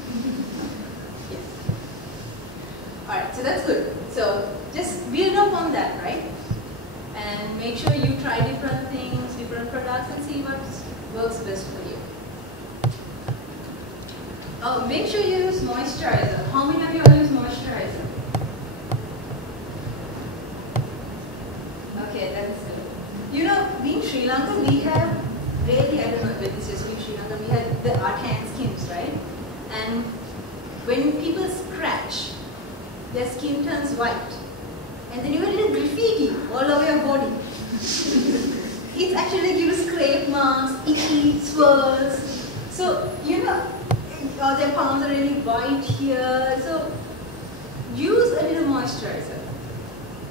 Alright, so that's good. So just build up on that, right? And make sure you try different things, different products, and see what works best for you. Oh, make sure you use moisturizer. How many of you use moisturizer? Okay, that's good. In Sri Lanka, we have really, I don't know if it's just in Sri Lanka, we have our tan skins, right? And when people scratch, their skin turns white. And then you get a little graffiti all over your body. It's actually like scrape marks, itchy, swirls. So, their palms are really white here. So, use a little moisturizer.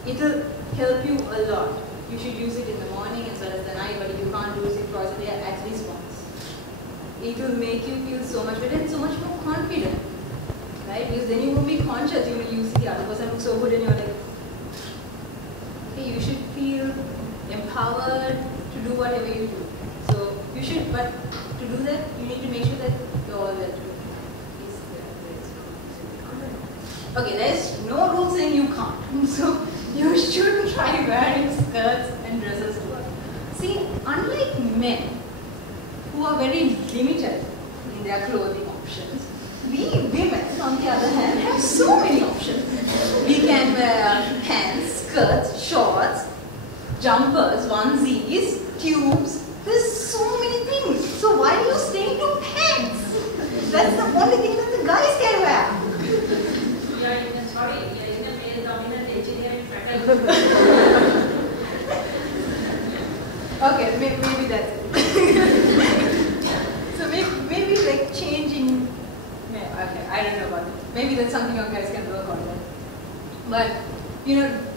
It will help you a lot. You should use it in the morning as well as the night, but if you can't use it twice a day, at least once. It will make you feel so much better and so much more confident. Right? Because then you won't be conscious, you see the other person looks so good and you're like, okay, you should feel empowered to do whatever you do. So you should, but to do that, you need to make sure that you're all there too. Okay, there's no rule saying you can't. So you should try wearing skirts and dresses to work. See, unlike men who are very limited in their clothing options, we women, on the other hand, have so many options. We can wear pants, skirts, shorts, jumpers, onesies, tubes. There's so many things. So why I don't know about it. Maybe that's something you guys can work on that. But,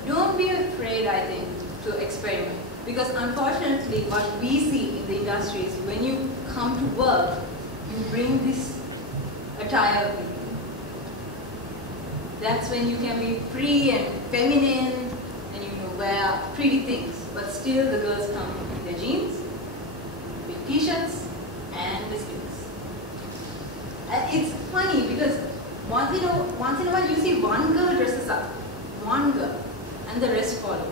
don't be afraid, I think, to experiment. Because unfortunately, what we see in the industry is when you come to work, you bring this attire with you. That's when you can be free and feminine, and wear pretty things. But still, the girls come in their jeans, with t-shirts, and biscuits. And it's funny because once in a while you see one girl dresses up, one girl, and the rest follow.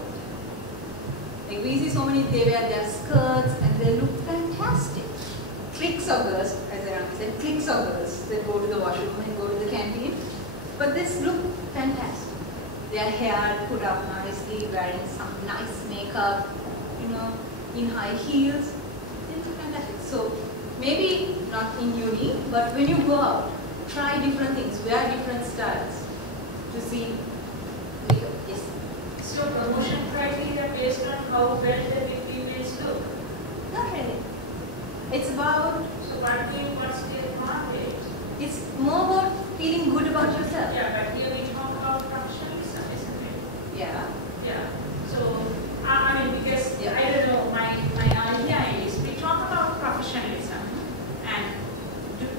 Like we see so many, they wear their skirts and they look fantastic. Cliques of girls, as I said, cliques of girls that go to the washroom and go to the canteen. But this look fantastic. Their hair put up nicely, wearing some nice makeup, in high heels. They look fantastic. So maybe not in uni, but when you go out, try different things, wear different styles to see. Yes. So promotion criteria based on how well the females look? Not really. It's about. So what's the advantage? It's more about feeling good about yourself. Yeah, but here we talk about professionalism, isn't it? Yeah. Yeah. So I mean, because I don't know, my idea is we talk about professionalism, and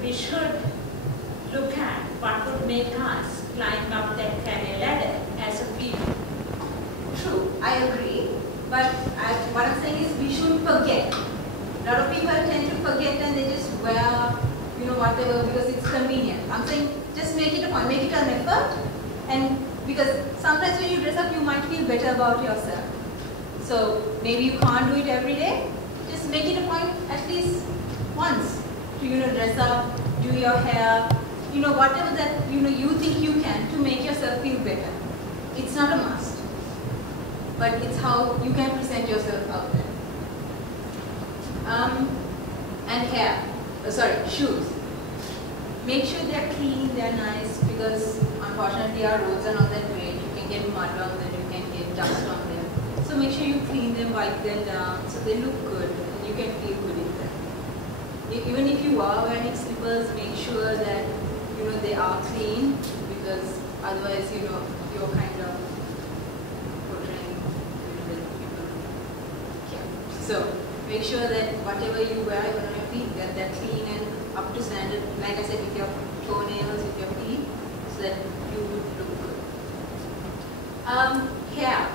we should look at what would make us climb up that career ladder as a female. True, I agree. But what I'm saying is we shouldn't forget. A lot of people tend to forget and they just wear, whatever because it's convenient. I'm saying just make it a point, make it an effort. And because sometimes when you dress up, you might feel better about yourself. So maybe you can't do it every day. Just make it a point at least once to, dress up, do your hair, whatever that, you think you can to make yourself feel better. It's not a must. But it's how you can present yourself out there. And hair, shoes. Make sure they're clean, they're nice, because unfortunately our roads are not that great. You can get mud on them, you can get dust on them. So make sure you clean them, wipe them down, so they look good, and you can feel good in them. Even if you are wearing slippers, make sure that, they are clean, because otherwise, you're kind of So make sure that whatever you wear on your feet, that they're clean and up to standard, like I said, with your toenails, with your feet, so that you would look good. Hair.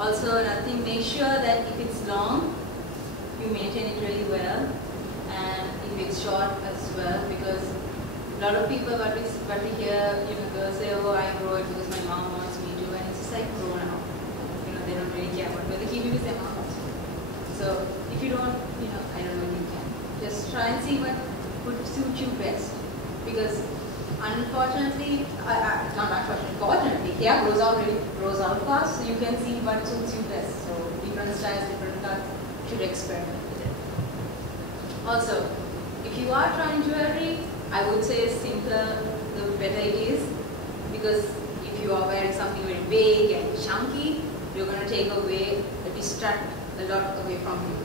Also another thing, make sure that if it's long, you maintain it really well, and if it's short as well, because a lot of people, what we hear, girls say, oh, I grow it because my mom wants me to, and it's just like grow now. They don't really care about whether they keep it with their mom. So if you don't, I don't know, you can. Just try and see what would suit you best. Because unfortunately, fortunately, hair grows out fast, so you can see what suits you best. So different styles, different cuts, should experiment with it. Also, if you are trying jewelry, I would say simpler, the better it is. Because if you are wearing something very big and chunky, you're going to take away, distract a lot away from you.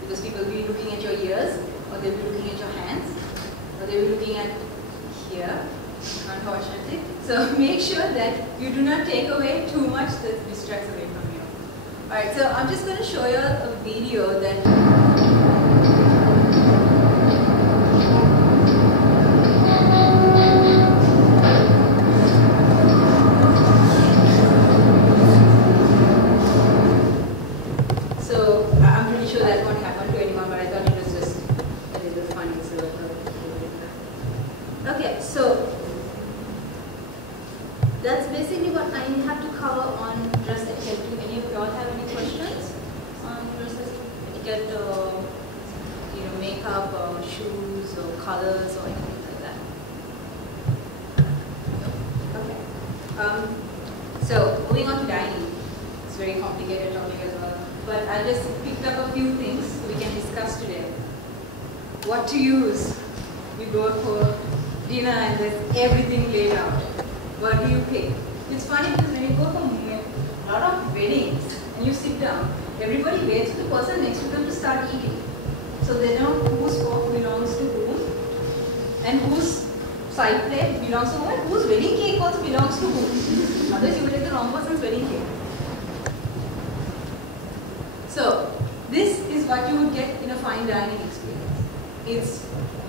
Because people will be looking at your ears, or they'll be looking at your hands, or they'll be looking at here, unfortunately. So make sure that you do not take away too much that distracts away from you. Alright, so I'm just going to show you a video that makeup or shoes or colors or anything like that. Okay. So moving on to dining. It's a very complicated topic as well. But I just picked up a few things we can discuss today. What to use? You go for dinner and there's everything laid out. What do you pick? It's funny because when you go for a lot of weddings and you sit down, everybody waits for the person next to them to start eating. So they know whose fork belongs to whom and whose side plate belongs to whom, whose wedding cake also belongs to whom. Otherwise you will take the wrong person's wedding cake. So this is what you would get in a fine dining experience. It's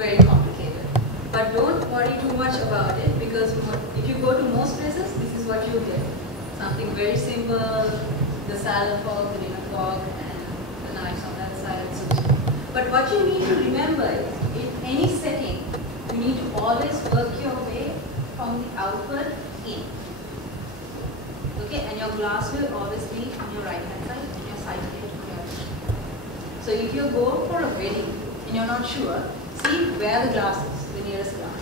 very complicated. But don't worry too much about it, because if you go to most places, this is what you get. Something very simple, the salad fork, the dinner fork, and the knives on that side and so on. But what you need to remember is, in any setting, you need to always work your way from the outward in. Okay, and your glass will always be on your right hand side and your side plate on your left. So if you go for a wedding and you're not sure, see where the glass is, the nearest glass.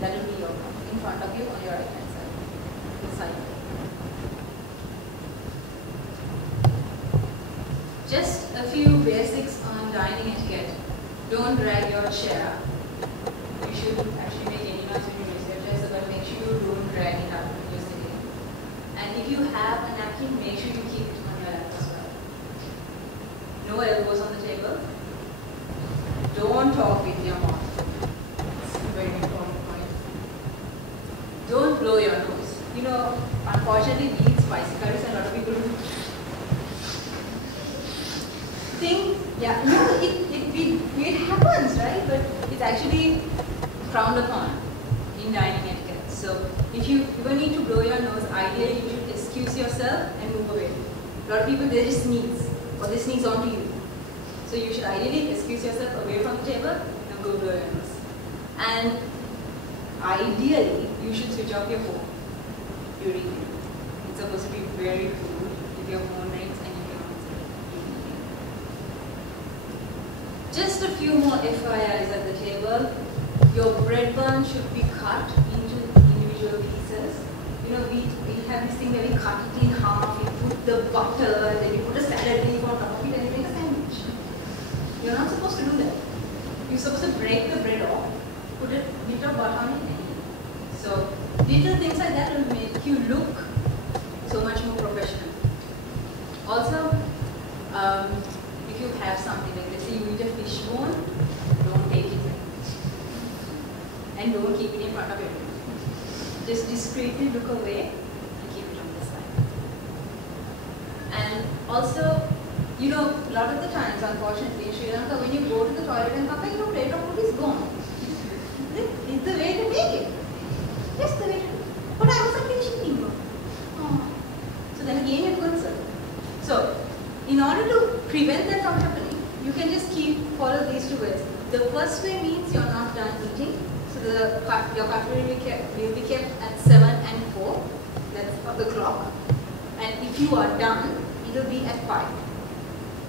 That will be your in front of you on your right hand side, the side plate. Just a few basics on dining etiquette. Don't drag your chair. You should actually make any noise when you raise your chair, but make sure you don't drag it up when you're sitting. And if you have a napkin, make sure you keep it on your lap as well. No elbows on the table. Don't talk with your mouth. It's a very important point. Don't blow your nose. You know, unfortunately, we eat spicy curries and a lot of people do. Yeah, no, it happens, right? But it's actually frowned upon in dining etiquette. So if you need to blow your nose, ideally you should excuse yourself and move away. A lot of people, they just sneeze, or they sneeze onto you. So you should ideally excuse yourself away from the table and go blow your nose. And ideally, you should switch off your phone during dinner. It's supposed to be very cool if your phone rings. Just a few more FYIs at the table. Your bread bun should be cut into individual pieces. You know, we have this thing where we cut it in half, we put the butter, then we put a salad leaf on top of it and we make a sandwich. You're not supposed to do that. You're supposed to break the bread off, put a bit of butter on it and eat. So little things like that will make you look so much more professional. Also, if you have something like, let's say you eat a fish bone, don't take it and don't keep it in front of everyone. Just discreetly look away and keep it on the side. And also, you know, a lot of the times, unfortunately, in Sri Lanka, when you go to the toilet and come back, your plate of food is gone. It's the way to make it. Yes, the way to do it. But I wasn't finishing bingo. Oh. So then again it goes. So, in order to prevent that from happening, you can just follow these two ways. The first way means you're not done eating. So your cutlery will be kept at 7 and 4. That's the clock. And if you are done, it will be at 5.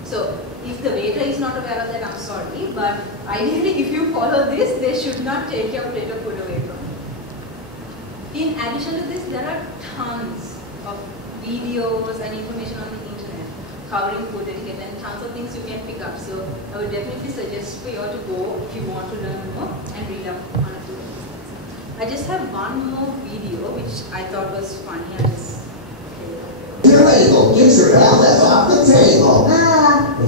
So if the waiter is not aware of that, I'm sorry. But ideally, if you follow this, they should not take your plate of food away from you. In addition to this, there are tons of videos and information on the internet covering food etiquette and tons of things you can pick up. So I would definitely suggest for you all to go if you want to learn more and read up on a few things. I just have one more video which I thought was funny. Your label, get your pelvis off the table.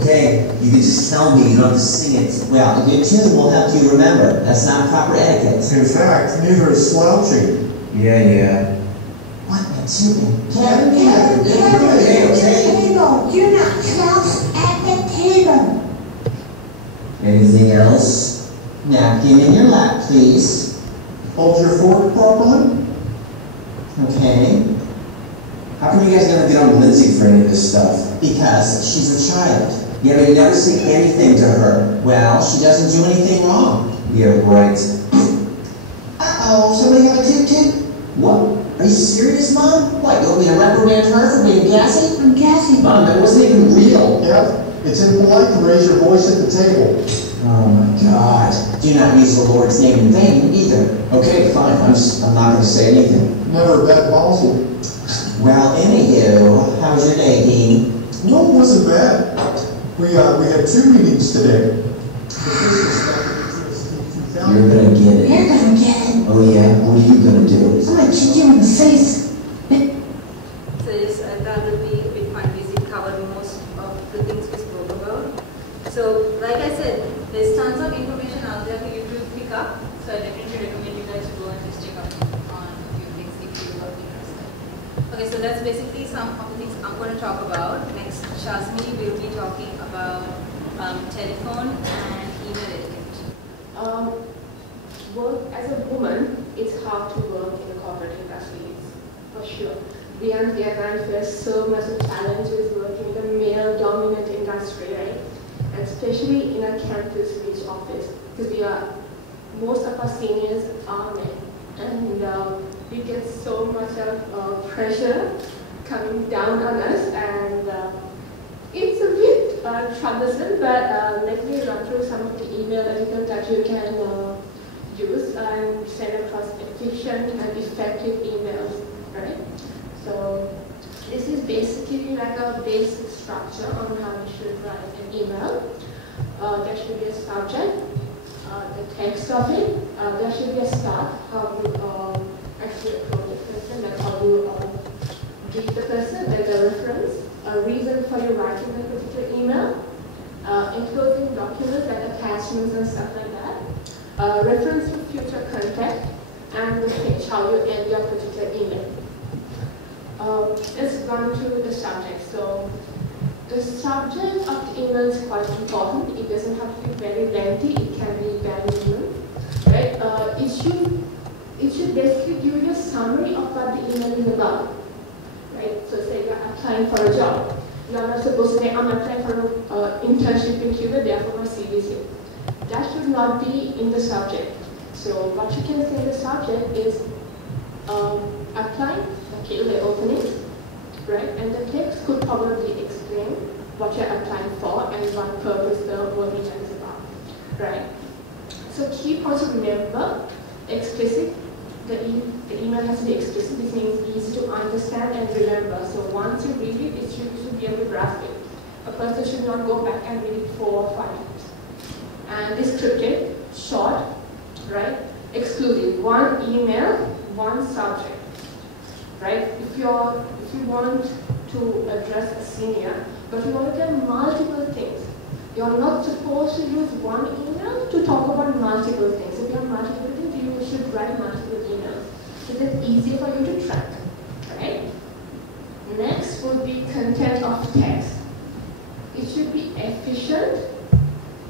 Okay, you can just tell me, you don't have to sing it. Well, a good tune will help you remember. That's not proper etiquette. In fact, neither is slouching. Yeah. What a tune? Kevin, you're not slouched at the table. Anything else? Napkin in your lap, please. Hold your fork properly. Okay. How come you guys never get on Lindsay for any of this stuff? Because she's a child. Yeah, but you never say anything to her. Well, she doesn't do anything wrong. Yeah, right. Uh-oh, somebody got a toot-toot? What? Are you serious, Mom? What, you want me to reprimand her for being gassy? I'm gassy. Mom, that wasn't even real. Yep, it's impolite to raise your voice at the table. Oh my God. Do not use the Lord's name in vain either. Okay, fine. I'm not going to say anything. Never bet Basel. Well, anywho, how's your day, Dean? No, it wasn't bad. We had 2 meetings today. You're gonna get it. You're gonna get it. Oh yeah? What are you gonna do? I'm gonna kick you in the face. So yes, that will be a bit fun because it covered most of the things we spoke about. So like I said, there's tons of information out there for you to pick up. So I definitely recommend you guys to go and just that's basically some of the things I'm going to talk about. Next, Shazmi will be talking about telephone and email etiquette. Work as a woman, it's hard to work in the corporate industries, for sure. We and the other face so much of challenges working in a male-dominant industry, right? And especially in a campus-reach office, because most of our seniors are men, and we get so much of pressure coming down on us, and it's a bit troublesome, but let me run through some of the email etiquette that you can use and send across efficient and effective emails, right? So this is basically like a basic structure on how you should write an email. There should be a subject, the text of it. There should be a start, how you actually approach the person, like how you greet the person, like a reference, a reason for you writing a particular email, enclosing documents like attachments and stuff like that, reference to future contact, and the page, how you end your particular email. Let's run through the subject. So the subject of the email is quite important. It doesn't have to be very lengthy. It can be very minimum, right? It should basically give you a summary of what the email is about, right? So say you're applying for a job. You're not supposed to say, I'm applying for an internship in Cuba, therefore my CV is here. That should not be in the subject. So what you can say in the subject is applying, okay, the openings, right? And the text could probably explain what you're applying for and what purpose the work is about, right? So key points to remember: explicit. The email has to be explicit. This means easy to understand and remember. So once you read it, you should be able to grasp it. A person should not go back and read it 4 or 5 times. And descriptive, short, right? Exclusive. One email, one subject, right? If you want to address a senior, but you want to tell multiple things, you're not supposed to use one email to talk about multiple things. If you have multiple things, you should write multiple emails. So it's easier for you to track, right? Next would be content of text. It should be efficient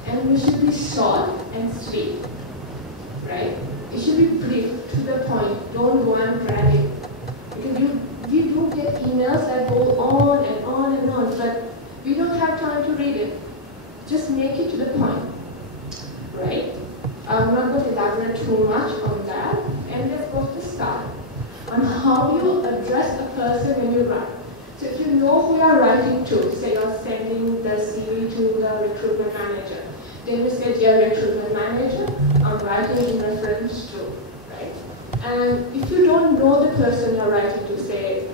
and it should be short and sweet, right? It should be brief, to the point. Don't go and drag it. Because we do get emails that go on and on and on, but we don't have time to read it. Just make it to the point, right? I'm not going to elaborate too much on that. And let's go to start on how you address a person when you write. So if you know who you're writing to, say you're sending the CV to the recruitment manager, then you say, dear recruitment manager, I'm writing in reference to, right? And if you don't know the person you're writing to, say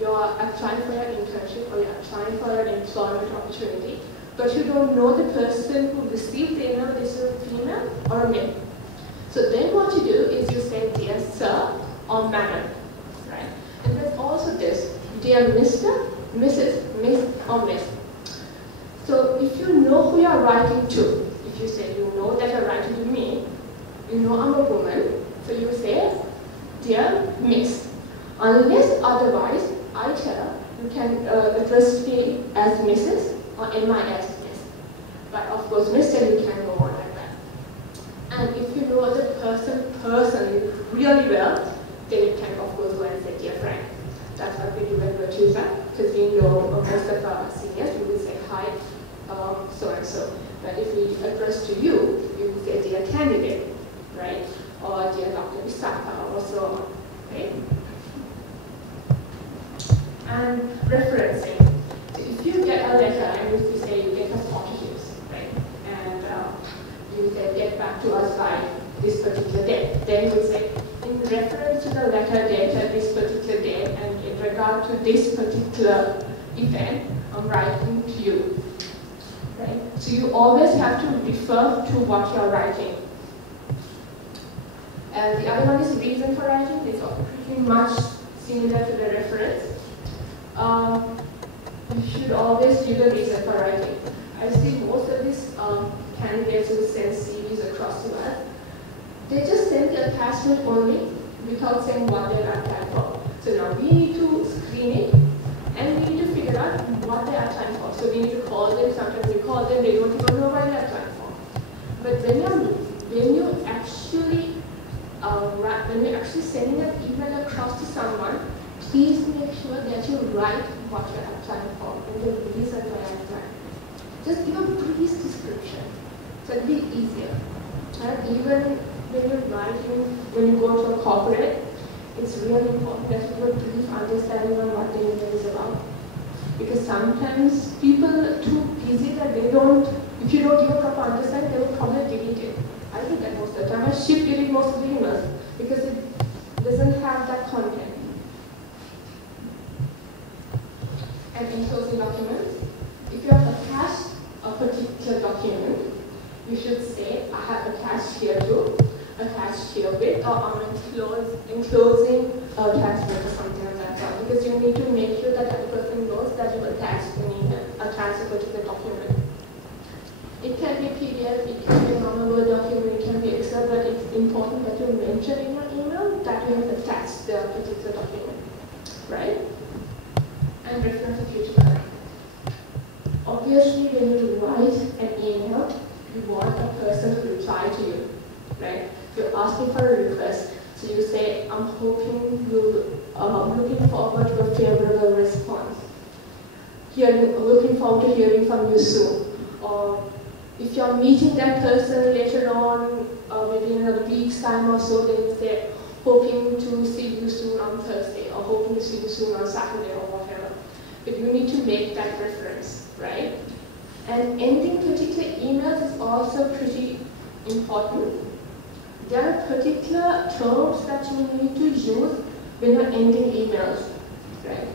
you're applying for an internship or you're applying for an employment opportunity, but you don't know the person who received the email, this is a female or a male. So then what you do is you say, dear sir or madam, right? And there's also this, dear Mr., Mrs., Miss or Miss. So if you know who you're writing to, if you say you know that you're writing to me, you know I'm a woman, so you say, dear Miss. Unless otherwise, I tell, you can address me as Mrs. or MIS, Miss. But of course, Mr. you can go on like that. And if you know the person personally really well, then you can of course go and say, dear Frank. That's what we do at Moratuwa, because we know most of our seniors, we will say, hi, so-and-so. But if we address to you, we will say, dear candidate, right? Or dear Dr. Visakha, or so on, right? And referencing. So if you get a letter, and if you say you get us positives, right? And you say, get back to us by this particular date. Then you say, in reference to the letter dated this particular date, and in regard to this particular event, I'm writing to you. Right? So you always have to refer to what you're writing. And the other one is reason for writing. It's pretty much similar to the reference. You should always give a reason for writing. I see most of these candidates who send CVs across to us, they just send the attachment only without saying what they're applying for. So now we need to screen it, and we need to figure out what they are applying for. So we need to call them. Sometimes we call them, they don't even know what they are applying for. But when you actually sending an email across to someone, please make sure that you write what you're applying for and the reason why you're applying. Just give a brief description, so it'll be easier. And even when you're writing, when you go to a corporate, it's really important that you have a brief understanding on what the email is about. Because sometimes people are too busy that they don't, if you don't give a proper understanding, they will probably delete it. I do that most of the time. I shift delete most of the emails because it doesn't have that content. And enclosing documents, if you have attached a particular document, you should say, I have attached here to, attached here with, or I'm enclosing attachment or something like that. Because you need to make sure that the person knows that you attached an email, attached a particular document. It can be PDF, it can be a normal Word document, it can be Excel, but it's important that you mention in your email that you have attached the particular document, right? And reference to future content. Obviously, when you write an email, you want a person to reply to you, right? You're asking for a request, so you say, I'm hoping I'm looking forward to a favorable response. Looking forward to hearing from you soon. Or if you're meeting that person later on, maybe in a week's time or so, then you say, hoping to see you soon on Thursday, or hoping to see you soon on Saturday, or whatever. But you need to make that reference, right? And ending particular emails is also pretty important. There are particular terms that you need to use when you're ending emails, right?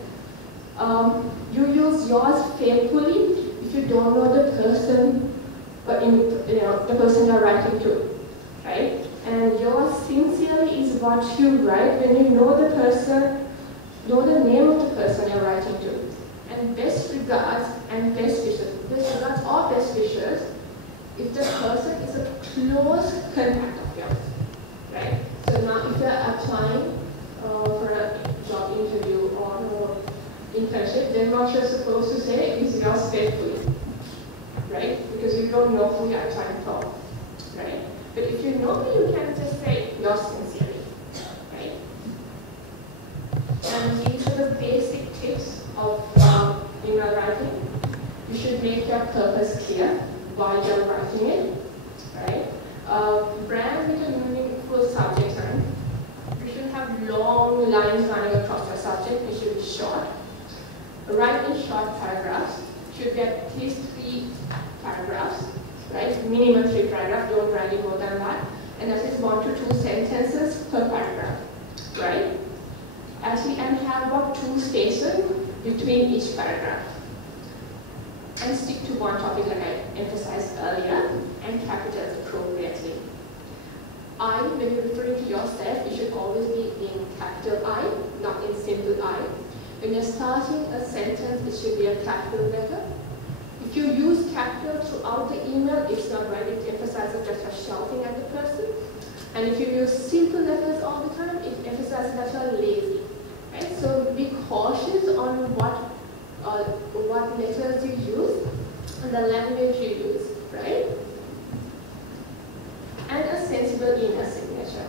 You use yours faithfully if you don't know the person, but the person you're writing to, right? And yours sincerely is what you write when you know the person, know the name of the person you're writing to. And best regards and best wishes. Best regards or best wishes if the person is a close contact of yours, right? So now if you're applying for a job interview or internship, then what you're supposed to say is yours faithfully, right? Because you don't know who you're applying for, right? But if you know me, you can just say yours sincerely, right? And these are the basic tips of email writing. You should make your purpose clear why you're writing it, right? Brand with a meaningful subject line. You shouldn't have long lines running across your subject. It should be short. Write in short paragraphs. Should be at least 3 paragraphs, right? Minimum 3 paragraphs. Don't write it more than that. And at least 1 to 2 sentences per paragraph, right? And have about 2 spaces between each paragraph. And stick to one topic like I emphasized earlier, and capitalize appropriately. I, when you're referring to yourself, it should always be in capital I, not in simple I. When you're starting a sentence, it should be a capital letter. If you use capital throughout the email, it's not right. It emphasizes that you're shouting at the person. And if you use simple letters all the time, it emphasizes that you're lazy. Right? So be cautious on what letters you use and the language you use, right? And a sensible email signature.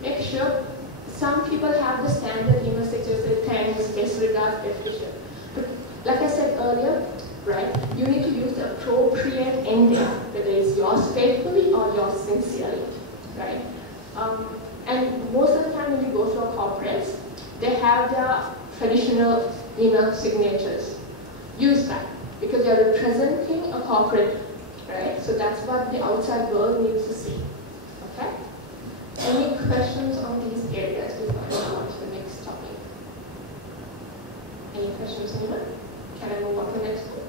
Make sure some people have the standard email signature, say thanks, best regards, best wishes. But like I said earlier, right, you need to use the appropriate ending, whether it's yours faithfully or yours sincerely, right? And most of the time when you go to a corporate, they have their traditional email signatures. Use that because you're representing a corporate, right? So that's what the outside world needs to see. Okay? Any questions on these areas before I move on to the next topic? Any questions, anyone? Can I move on to the next one?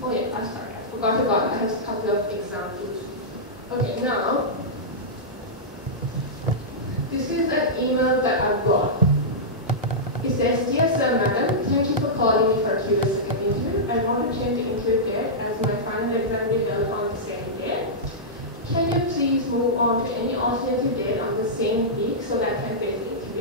Oh yeah, I'm sorry, I forgot about it. I have a couple of examples. Okay, now, this is an email that I got. It says, dear sir, madam, thank you for calling me for a curious second interview. I want to change the interview date as my final exam will be held on the same day. Can you please move on to any alternative date on the same week so that I can make the interview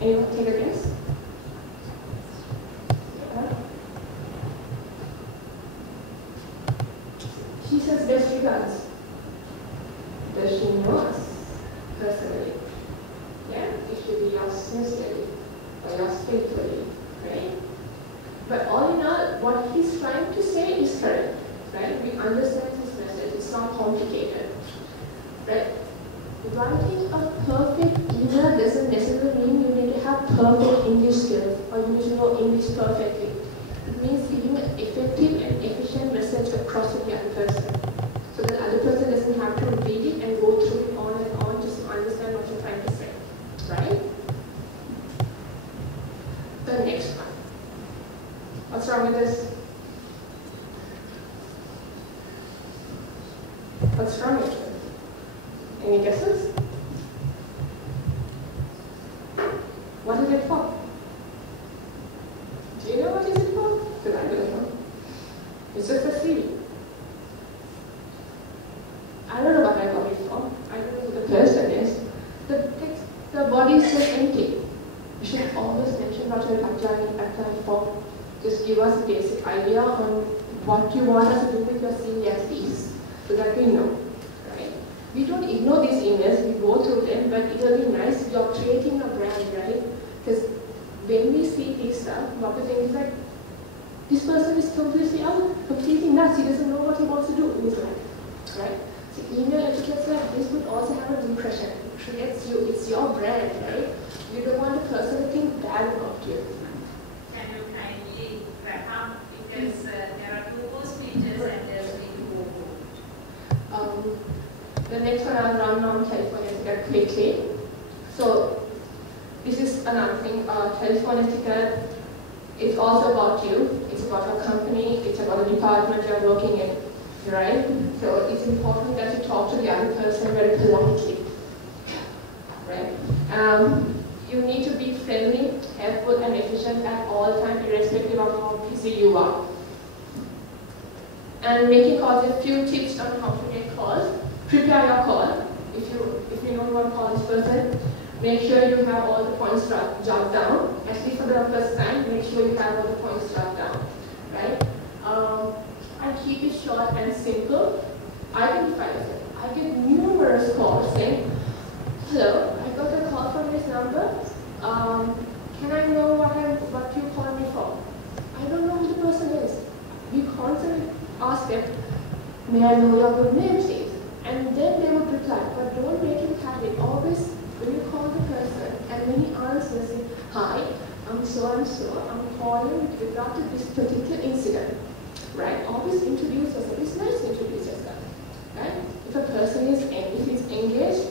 Anyone take a guess? Yeah. She says best regards. Does she know us personally? Yeah, it should be yours sincerely or yours faithfully, right? But all in all, what he's trying to say is correct, right? We understand his message, it's not complicated, right? Writing a perfect email doesn't necessarily mean you need to have perfect English skills or you need to know English perfectly. It means giving an effective and efficient message across to the other person. So the other person doesn't have to read it and go through it on and on just to understand what you're trying to say, right? The next one. What's wrong with this? What's wrong with it? Any guesses? What is it for? Do you know what is it for? Because I don't know. It's just a CV. I don't know what I got it from. I don't know who the person is. The body is just empty. You should always mention what you're applying for. Just give us a basic idea on what you want us to do with your CV at least, so that we know, right? We don't ignore these emails, we go through them, but it will be nice, you're creating a brand, right? Because when we see this stuff, what we think is like, this person is completely nuts, he doesn't know what he wants to do in his life, right? So email etiquette like this would also have an impression. It creates you, it's your brand, right? You don't want the person to think bad about you. Can you kindly wrap up? Because there are 2 more speeches and there's 3 more. The next one I'll run on telephone etiquette quickly. So this is another thing, telephone etiquette. It's also about you. It's about your company. It's about the department you're working in, right? So it's important that you talk to the other person very politely, right? You need to be friendly, helpful, and efficient at all times, irrespective of how busy you are. And making calls, a few tips on how to make calls. Prepare your call. If you don't want to call this person, make sure you have all the points jotted down. At least for the first time, make sure you have all the points jotted down, right? I keep it short and simple. Identify yourself. I get numerous calls saying, hello, I got a call from this number. Can I know what you called me for? I don't know who the person is. We constantly ask them, may I know your good name, please? And then they would reply, but don't make him have it. Always, when you call the person, and when he answers, say, hi, I'm so-and-so, I'm calling with regard to this particular incident. Right? Always introduce yourself. It's nice to introduce yourself. Right? If a person is engaged,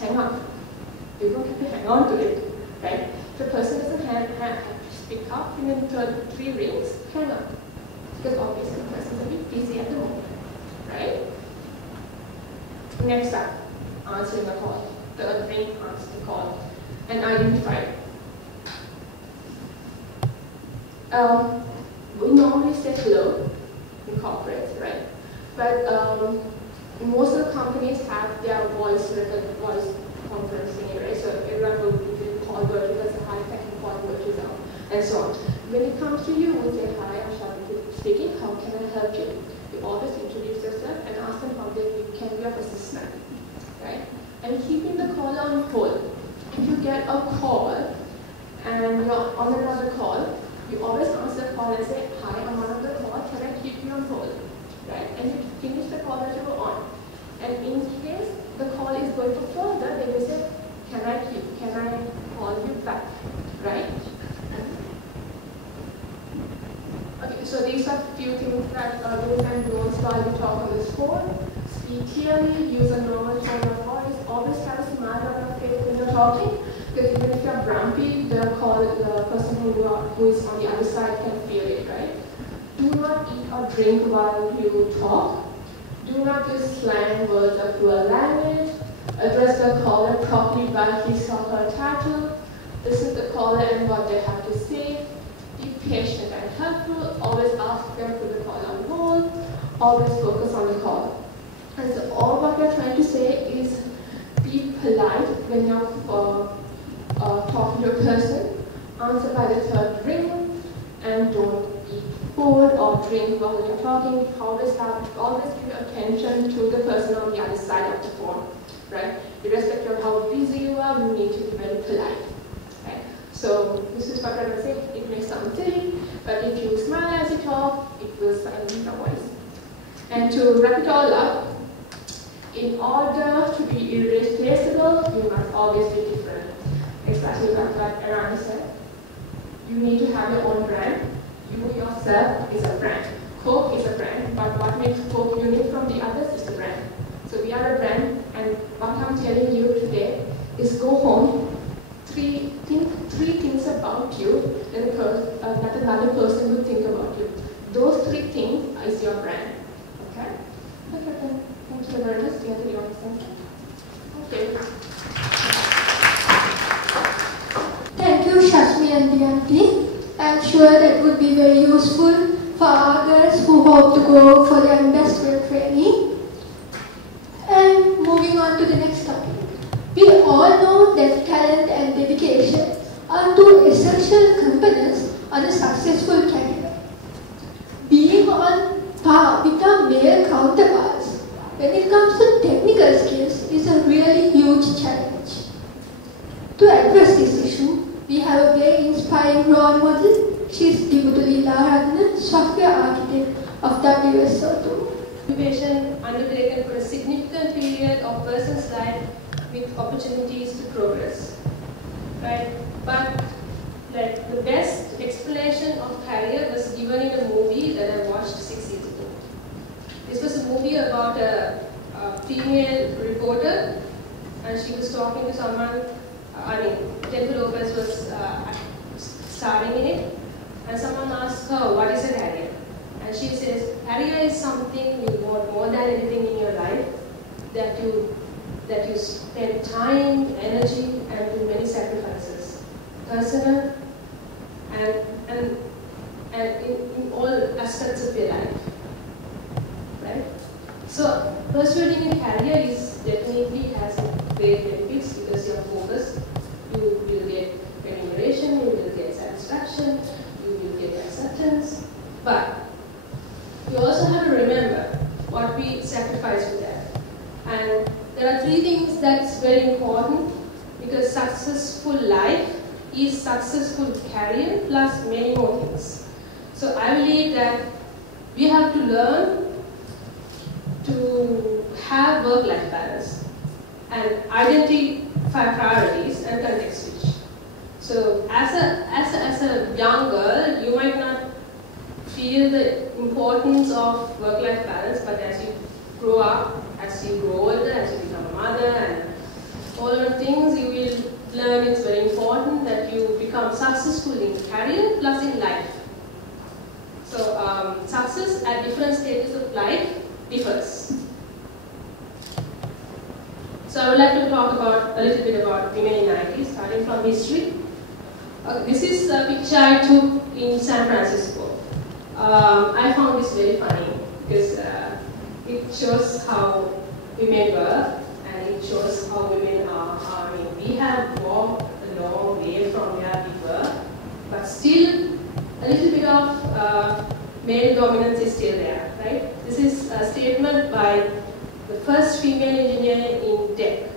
hang up. You don't have to hang on to it. Right? If a person doesn't speak up in 3 rings, hang up. Because obviously the person is a bit busy at the moment. Right? Next up, answering the call. The ring, answer the call. And identify. We normally say hello in corporates, right? But most of the companies have their voice conferencing, right? So everyone will do call virtual, a high-tech call virtual, and so on. When it comes to you, we say, hi, I'm Shabbat speaking, how can I help you? You always introduce yourself and ask them how they can be of assistance, right? And keeping the call on hold. If you get a call and you're on another call, you always answer the call and say, hi, I'm on another call, can I keep you on hold? Right? And you finish the call that you were on. And in case the call is going to further, they will say, can I call you back? Right? Okay, so these are few things that do's and don'ts while you talk on this phone. Speak clearly, use a normal tone of voice, always have a smile on your face when you're talking. Because even if you're grumpy, the person who is on the other side can feel it, right? Do not eat or drink while you talk. Do not use slang words or poor language. Address the caller properly by his or her title. Listen to the caller and what they have to say. Be patient and helpful. Always ask them to put the call on hold. Always focus on the call. And so all what we're trying to say is be polite when you're talking person, answer by the third ring, and don't eat food or drink while you're talking. Always give attention to the person on the other side of the phone, right? Irrespective of how busy you are, you need to be very polite, right? So this is what I would say. It may sound silly, but if you smile as you talk, it will silence the voice. And to wrap it all up, in order to be irreplaceable, you must always be different. Exactly what Arana said. You need to have your own brand. You yourself is a brand. Coke is a brand, but what makes Coke unique from the others is the brand. So we are a brand, and what I'm telling you today is go home, think three things about you that another person would think about you. Those 3 things is your brand. Okay? Thank you very much. Okay. Thank you, Shashmi and Diyanti. I'm sure that would be very useful for our girls who hope to go for their industrial training. And moving on to the next topic. We all know that talent and dedication are 2 essential components on a successful career. Being on par with our male counterparts when it comes to technical skills is a really huge challenge. To address this issue, we have a very inspiring role model. She is Dibutuli Laratna, software architect of WSO2. Occupation undertaken for a significant period of person's life with opportunities to progress, right? But like the best explanation of career was given in a movie that I watched 6 years ago. This was a movie about a female reporter, and she was talking to someone. Jennifer Lopez was starring in it, and someone asked her, "What is a career?" And she says, "Career is something you want more than anything in your life, that you spend time, energy, and do many sacrifices, personal and in all aspects of your life, right?" So pursuing a career is definitely has great benefits because you are focused. You will get remuneration, you will get satisfaction, you will get acceptance, but you also have to remember what we sacrifice for that. And there are 3 things that's very important, because successful life is successful career plus many more things. So I believe that we have to learn to have work-life balance and identify priorities and context switch. So as a young girl, you might not feel the importance of work-life balance, but as you grow up, as you grow older, as you become a mother and all of things, you will learn it's very important that you become successful in career plus in life. So success at different stages of life differs. So I would like to talk about a little bit about women in IT, starting from history. This is a picture I took in San Francisco. I found this very funny because it shows how women were, and it shows how women are. I mean, we have walked a long way from where we were, but still a little bit of male dominance is still there, right? This is a statement by the first female engineer in tech.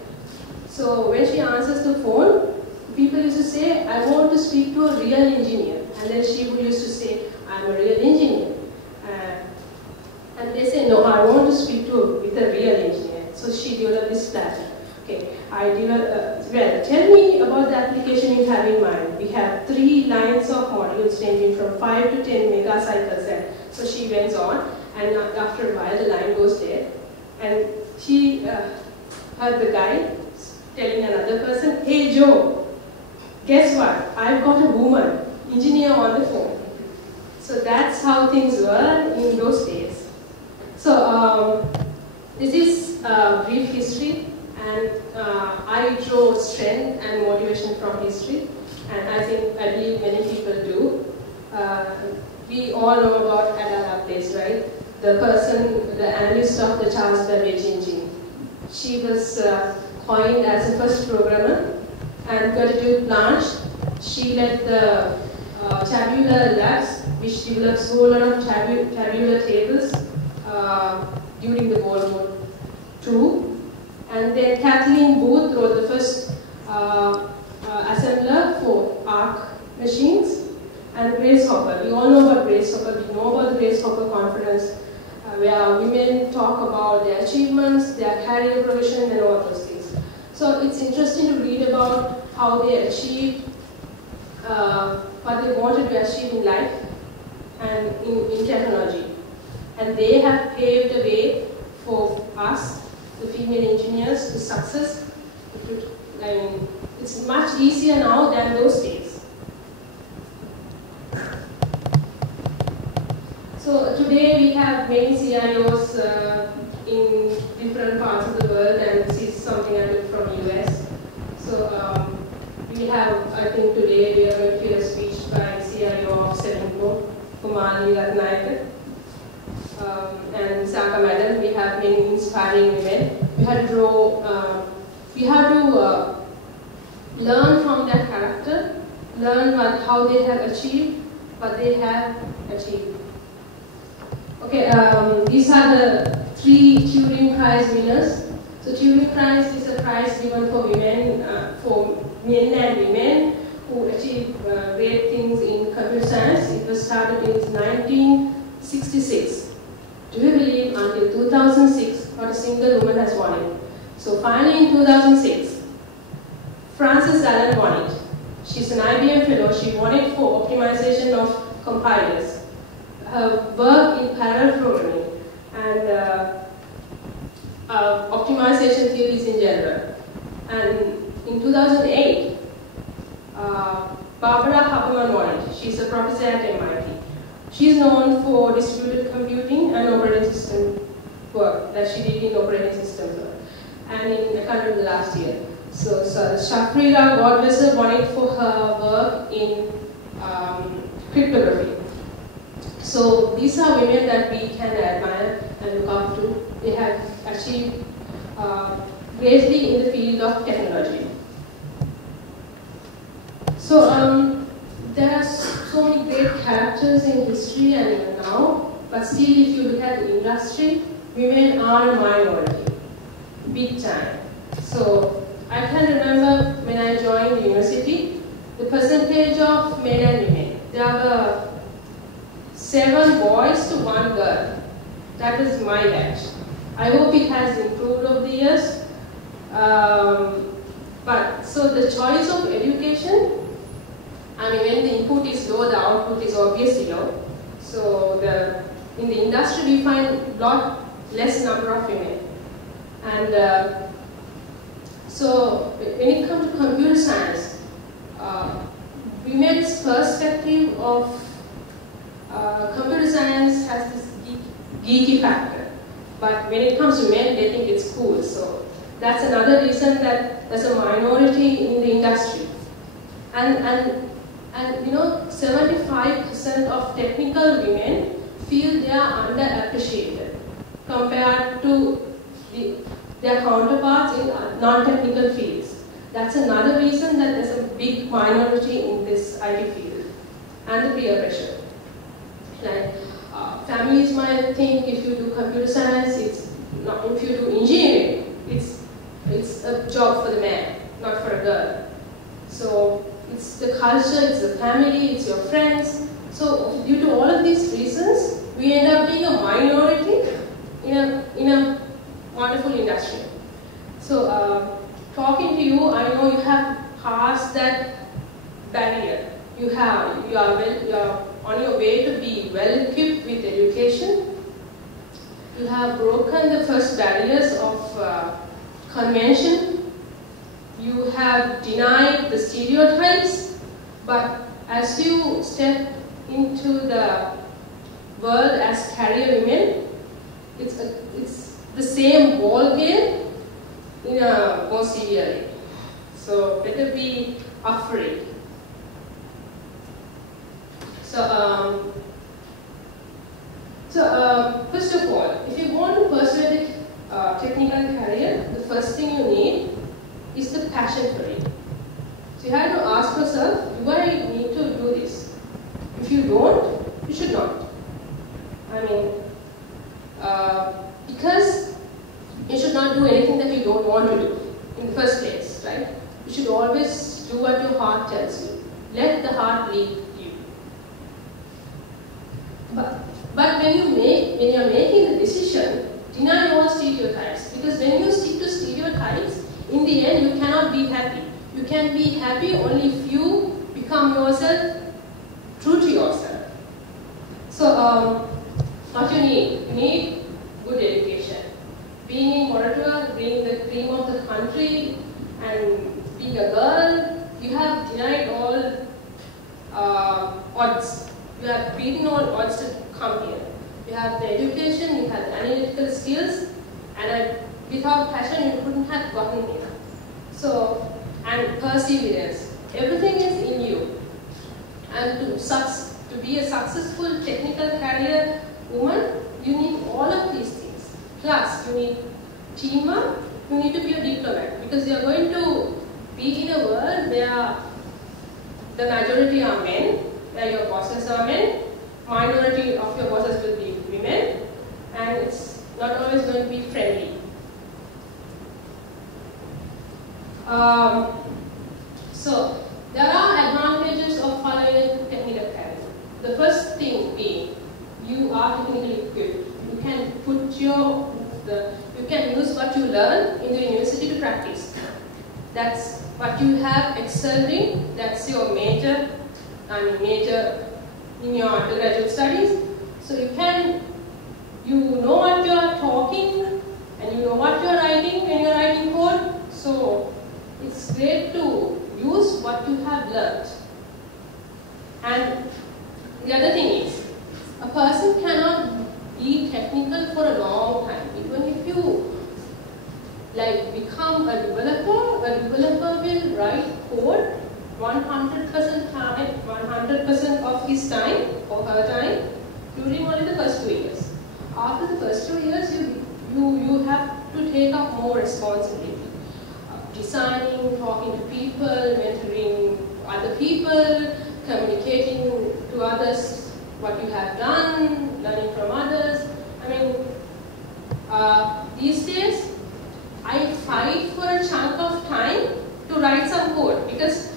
So when she answers the phone, people used to say, "I want to speak to a real engineer," and then she would used to say, "I'm a real engineer." And they say, "No, I want to speak with a real engineer." So she developed this pattern. Okay, well, tell me about the application you have in mind. We have 3 lines of modules ranging from 5 to 10 megacycles. And so she went on, and after a while the line goes dead. And she heard the guy telling another person, "Hey Joe, guess what? I've got a woman engineer on the phone." So that's how things were in those days. So this is a brief history, and I draw strength and motivation from history, and I believe many people do. We all know about Ada Lovelace, right? The analyst of the Charles Babbage engine. She was coined as the first programmer, and Gertrude Blanche, She led the tabular labs, which develops a whole lot of tabular tables during the World War II. And then Kathleen Booth wrote the first assembler for ARC machines. And Grace Hopper, we all know about Grace Hopper. We know about the Grace Hopper conference where women talk about their achievements, their career progression, and all those things. So it's interesting to read about how they achieved what they wanted to achieve in life and in technology. And they have paved the way for us, the female engineers, to success. I mean, it's much easier now than those days. So today we have many CIOs in different parts of the world, and this is something I took from US. So we have, I think today we are going to hear a speech by CIO of Sevenco, Kumali Ratnayake, and Saka Madam. We have many inspiring women. We have to learn from their character, learn how they have achieved what they have achieved. Okay, these are the 3 Turing Prize winners. So Turing Prize is a prize given for women, for men and women who achieve great things in computer science. It was started in 1966. Do you believe until 2006, not a single woman has won it? So finally in 2006, Frances Allen won it. She's an IBM fellow. She won it for optimization of compilers. Her work in parallel programming and optimization theories in general. And in 2008, Barbara Haberman won it. She's a professor at MIT. She's known for distributed computing and operating system work that she did in operating systems work. And in, I can't remember the last year. So Shakrila Godwesser won it for her work in cryptography. So these are women that we can admire and look up to. They have achieved greatly in the field of technology. So there are so many great characters in history and even now, but still if you look at the industry, women are a minority, big time. So I can remember when I joined the university, the percentage of men and women, there were 7 boys to 1 girl. That was my batch. I hope it has improved over the years. But so the choice of education, I mean, when the input is low, the output is obviously low. So in the industry, we find a lot less number of women. And so when it comes to computer science, women's perspective of computer science has this geeky factor. But when it comes to men, they think it's cool. So that's another reason that there's a minority in the industry. And you know, 75% of technical women feel they are underappreciated compared to their counterparts in non-technical fields. That's another reason that there's a big minority in this IT field. And the peer pressure. Like, families might think if you do computer science, it's not, if you do engineering, it's a job for the man, not for a girl. So it's the culture, it's the family, it's your friends. So due to all of these reasons, we end up being a minority in a wonderful industry. So talking to you, I know you have passed that barrier. You are on your way to be well equipped with education. You have broken the first barriers of convention. You have denied the stereotypes, but as you step into the world as career women, it's the same ball game in a more severe way. So better be up for it. So first of all, if you want to pursue a technical career, the first thing you need is the passion for it. So you have to ask yourself, do I need to do this? If you don't, you should not. I mean, because you should not do anything that you don't want to do in the first place, right? You should always do what your heart tells you. Let the heart lead you. But when you're making the decision, deny all stereotypes. Because when you stick to stereotypes, in the end you cannot be happy. You can be happy only if you become yourself, true to yourself. So what you need good education. Being in Moratuwa, being the cream of the country, and being a girl, you have denied all odds. You have beaten all odds to come here. You have the education, you have the analytical skills, and without passion you couldn't have gotten here. So, and perseverance. Everything is in you. And to be a successful technical career woman, you need all of these things. Plus, you need teamwork, you need to be a diplomat. Because you are going to be in a world where the majority are men, where your bosses are men, minority of your bosses will be women, and it's not always going to be friendly. So, there are advantages of following a technical career. The first thing being, you are technically equipped. You can you can use what you learn in the university to practice. That's what you have excelled in. That's your major in your undergraduate studies. So you know what you are talking, and you know what you are writing when you are writing code. So it's great to use what you have learned. And the other thing is, a person cannot be technical for a long time. Even if you become a developer will write code 100% time, 100% of his time or her time during only the first 2 years. After the first 2 years, you have to take up more responsibility. Designing, talking to people, mentoring other people, communicating to others what you have done, learning from others. I mean, these days, I fight for a chunk of time to write some code because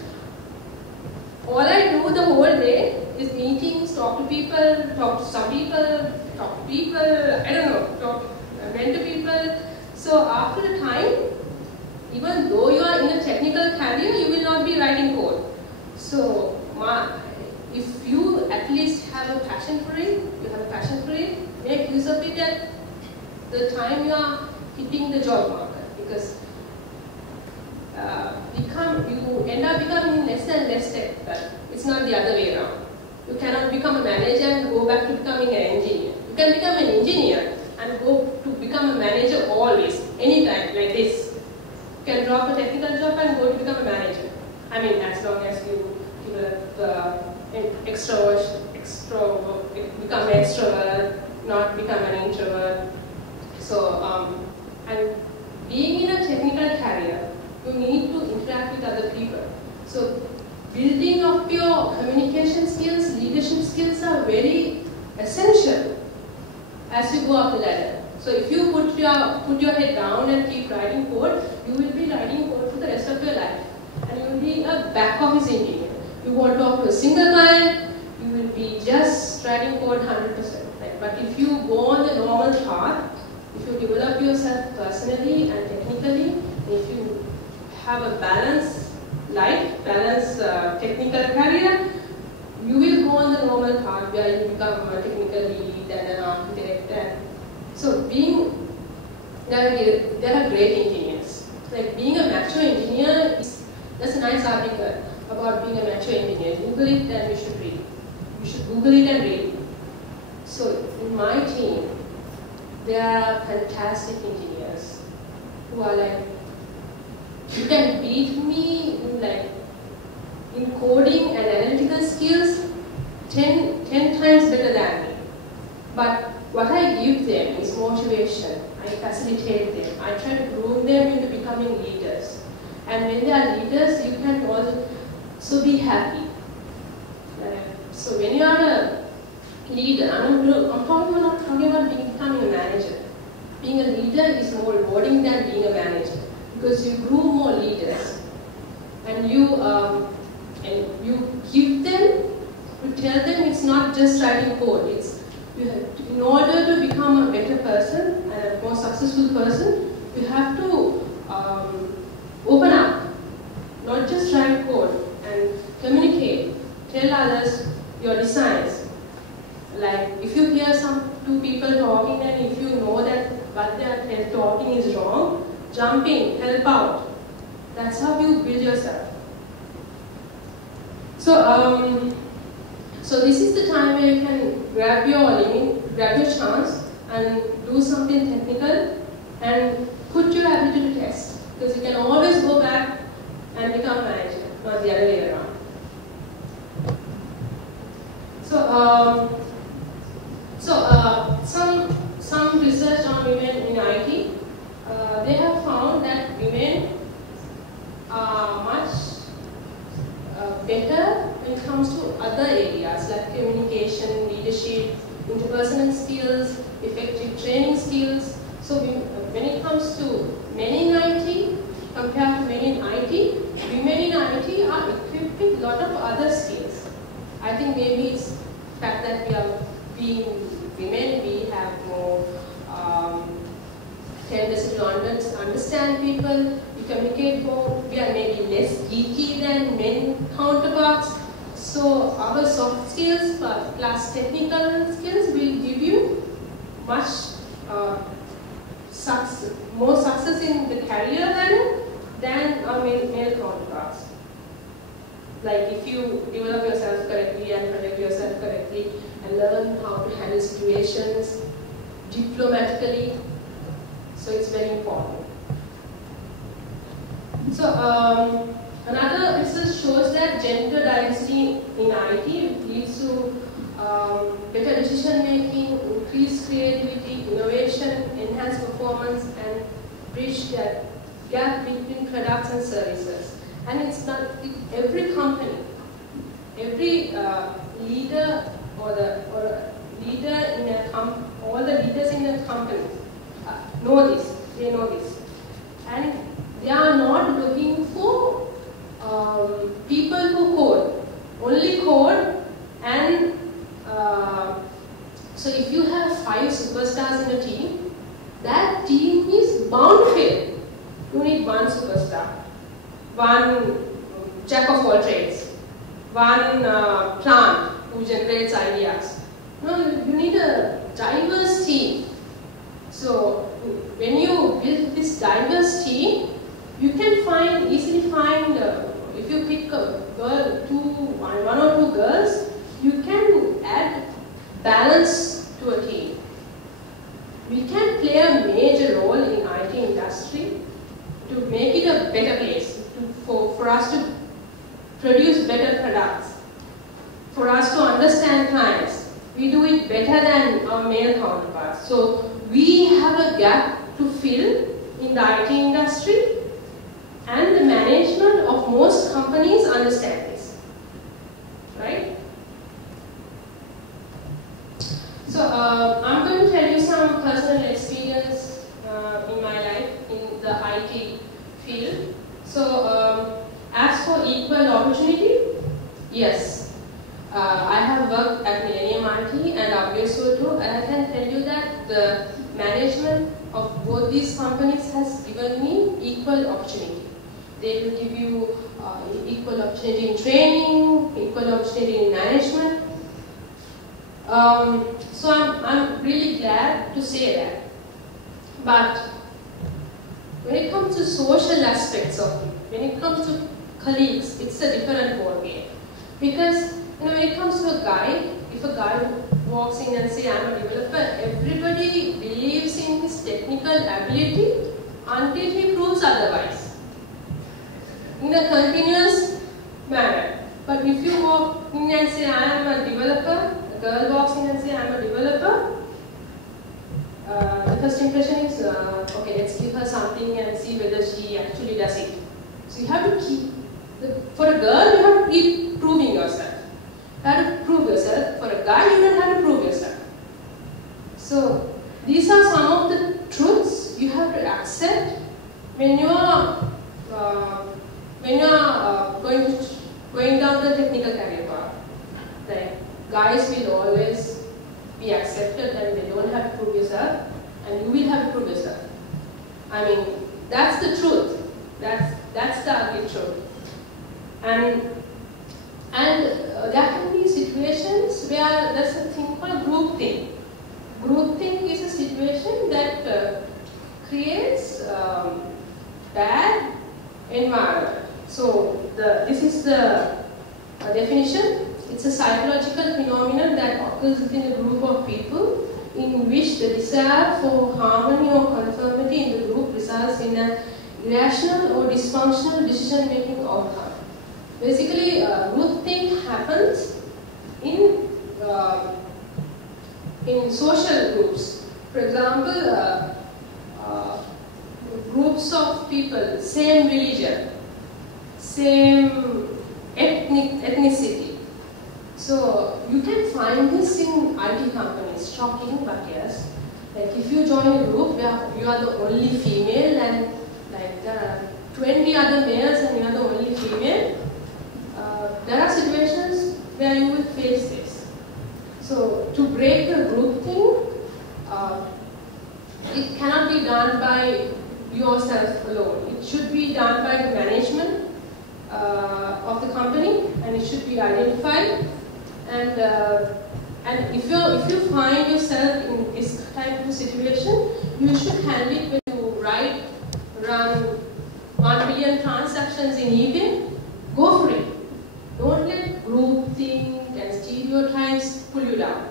all I do the whole day is meetings, talk to people, talk to some people, talk to people, I don't know, mentor people. So after a time, even though you are in a technical career, you will not be writing code. So if you at least have a passion for it, make use of it at the time you are hitting the job market, because you end up becoming less and less technical. It's not the other way around. You cannot become a manager and go back to becoming an engineer. You can become an engineer and go to become a manager always, anytime, like this. You can drop a technical job and go to become a manager. I mean, as long as you develop become an extrovert, not become an introvert. So, and being in a technical career, you need to interact with other people. So, building up your communication skills, leadership skills are very essential as you go up the ladder. So, if you put your head down and keep writing code, you will be writing code for the rest of your life, and you will be a back office engineer. You won't talk to a single client. You will be just writing code 100%. Right? But if you go on the normal path, if you develop yourself personally and technically, if you have a balanced technical career, you will go on the normal path where you become a technical lead and an architect. And so there are great engineers. Like being a mature engineer, that's a nice article about being a mature engineer. Google it and you should read it. You should Google it and read it. So in my team, there are fantastic engineers who are like, you can beat me in coding and analytical skills 10 times better than me. But what I give them is motivation. I facilitate them. I try to groom them into becoming leaders. And when they are leaders, you can also So be happy. So when you are a leader, I'm not talking about becoming a manager. Being a leader is more rewarding than being a manager because you groom more leaders and you give them, you tell them it's not just writing code. It's in order to become a better person and a more successful person, you have to open up, not just write code and communicate, tell others your designs. Like if you hear two people talking and if you know that what they are talking is wrong, jump in, help out. That's how you build yourself. So this is the time where you can grab your chance and do something technical and put your ability to test. Because you can always go back and become a manager, not the other way around. Some research on women in IT, they have found that women are much better when it comes to other areas like communication, leadership, interpersonal skills, effective training skills. So when it comes to men in IT compared to men in IT, women in IT are equipped with a lot of other skills. I think maybe it's the fact that we are being women, we have more tendency to understand people, we communicate more, we are maybe less geeky than men counterparts. So our soft skills plus technical skills will give you much more success in the career ladder than our male counterparts. Like if you develop yourself correctly and protect yourself correctly and learn how to handle situations diplomatically, so it's very important. So another research shows that gender diversity in IT leads to better decision making, increased creativity, innovation, enhanced performance, and bridge that gap between products and services. And it's not every company, every leader or leader in a all the leaders in a company know this. They know this, and they are not looking for people who code, only code. And so if you have 5 superstars in a team, that team is bound to fail. You need 1 superstar, 1 jack of all trades, 1 plant who generates ideas. No, you need a diverse team. So when you build this diverse team, you can easily find, if you pick a girl, 1 or 2 girls, you can add balance to a team. We can play a major role in IT industry to make it a better place, for us to produce better products, for us to understand clients. We do it better than our male counterparts. So we have a gap to fill in the IT industry, and the management of most companies understand this, right? So I'm going to tell you some personal experience in my life in the IT field. So as for equal opportunity, yes. I have worked at Millennium IT and WSO too, and I can tell you that the management of both these companies has given me equal opportunity. They will give you equal opportunity in training, equal opportunity in management. So I'm really glad to say that. But when it comes to social aspects of it, when it comes to colleagues, it's a different ballgame. Because when it comes to a guy, if a guy walks in and says, I'm a developer, everybody believes in his technical ability until he proves otherwise, in a continuous manner. But if you walk in and say, I am a developer, a girl walks in and says, I am a developer, the first impression is, okay, let's give her something and see whether she actually does it. So you have to keep For a girl, you have to keep proving yourself. You have to prove yourself. For a guy, you don't have to prove yourself. So these are some of the truths you have to accept when you are going down the technical career path. Like guys will always be accepted and they don't have to prove yourself, and you will have to prove yourself. I mean, that's the truth. That's the ugly truth. And there can be situations where there's a thing called groupthink. Groupthink is a situation that creates bad environment. So this is the definition. It's a psychological phenomenon that occurs within a group of people in which the desire for harmony or conformity in the group results in an irrational or dysfunctional decision-making outcome. Basically, groupthink happens in social groups. For example, groups of people, same religion, same ethnicity. So you can find this in IT companies, shocking but yes. Like if you join a group where you are the only female and like there are 20 other males and you are the only female, there are situations where you will face this. So to break the group thing, it cannot be done by yourself alone. It should be done by the management of the company, and it should be identified. And if you find yourself in this type of situation, you should handle it when you run 1 billion transactions in eBay. Go for it. Don't let groupthink and stereotypes pull you down.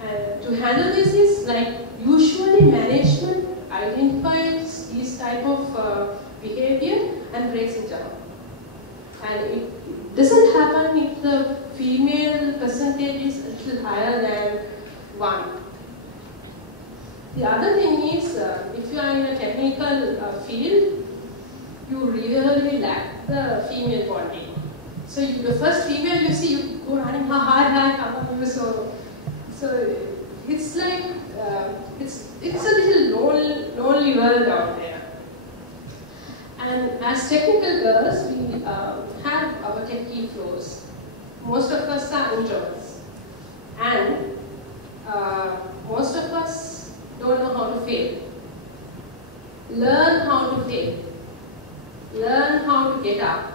And to handle this is like usually management identifies this type of behavior and breaks it down. And it doesn't happen if the female percentage is a little higher than 1. The other thing is, if you are in a technical field, you really lack the female bonding. So the first female you see, you go running, hi, come on, so it's like, it's a little lonely world out there. And as technical girls, we have our techie flows. Most of us are introverts. And most of us don't know how to fail. Learn how to fail. Learn how to get up.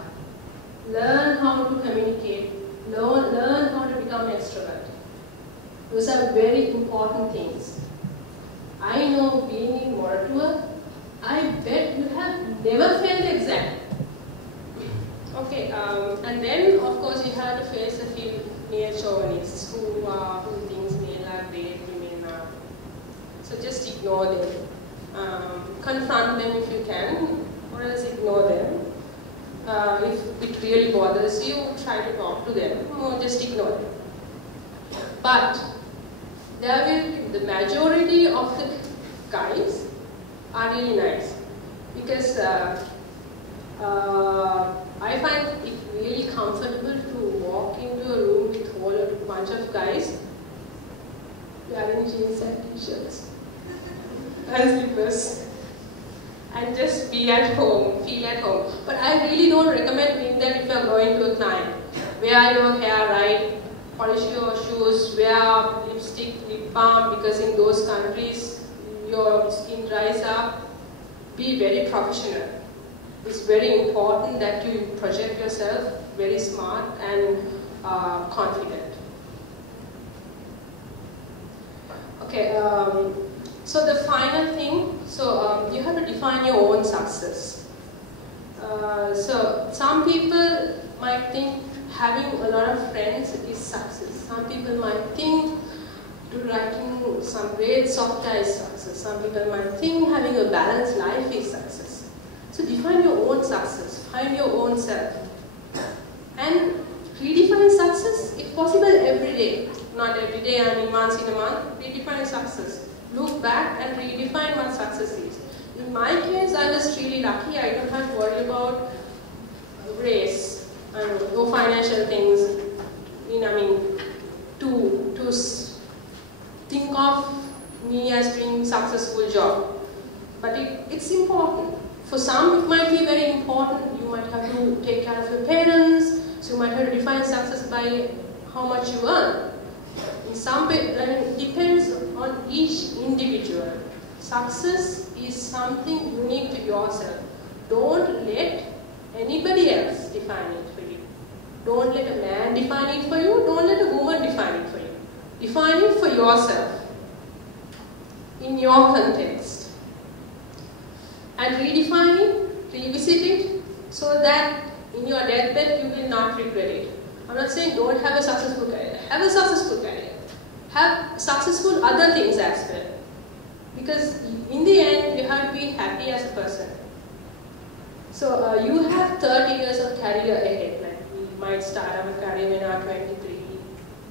Learn how to communicate. Learn how to become an extrovert. Those are very important things. I know being in Moratuwa, I bet you have never failed the exam. Okay, and then of course you have to face a few male chauvinists who thinks men are great, women are. So just ignore them. Confront them if you can, or else ignore them. If it really bothers you, try to talk to them, or just ignore them. But the majority of the guys are really nice, because I find it really comfortable to walk into a room with a whole bunch of guys wearing jeans and t-shirts and slippers, and just be at home, feel at home. But I really don't recommend doing that if you are going to a client. Wear your hair right, polish your shoes, wear lipstick, lip balm, because in those countries your skin dries up. Be very professional. It's very important that you project yourself very smart and confident. Okay, so the final thing, so you have to define your own success. So some people might think having a lot of friends is success. Some people might think writing some great software is success. Some people might think having a balanced life is success. So define your own success, find your own self. And redefine success, if possible, every day. Not every day, I mean once in a month, redefine success. Look back and redefine what success is. In my case, I was really lucky. I don't have to worry about race. to take care of your parents, so you might have to define success by how much you earn. In some way, it depends on each individual. Success is something unique to yourself. Don't let anybody else define it for you. Don't let a man define it for you. Don't let a woman define it for you. Define it for yourself, in your context. And redefine it, revisit it, so that in your deathbed you will not regret it. I'm not saying don't have a successful career. Have a successful career. Have successful other things as well. Because in the end, you have to be happy as a person. So you have 30 years of career ahead. Like we might start our career when we are 23.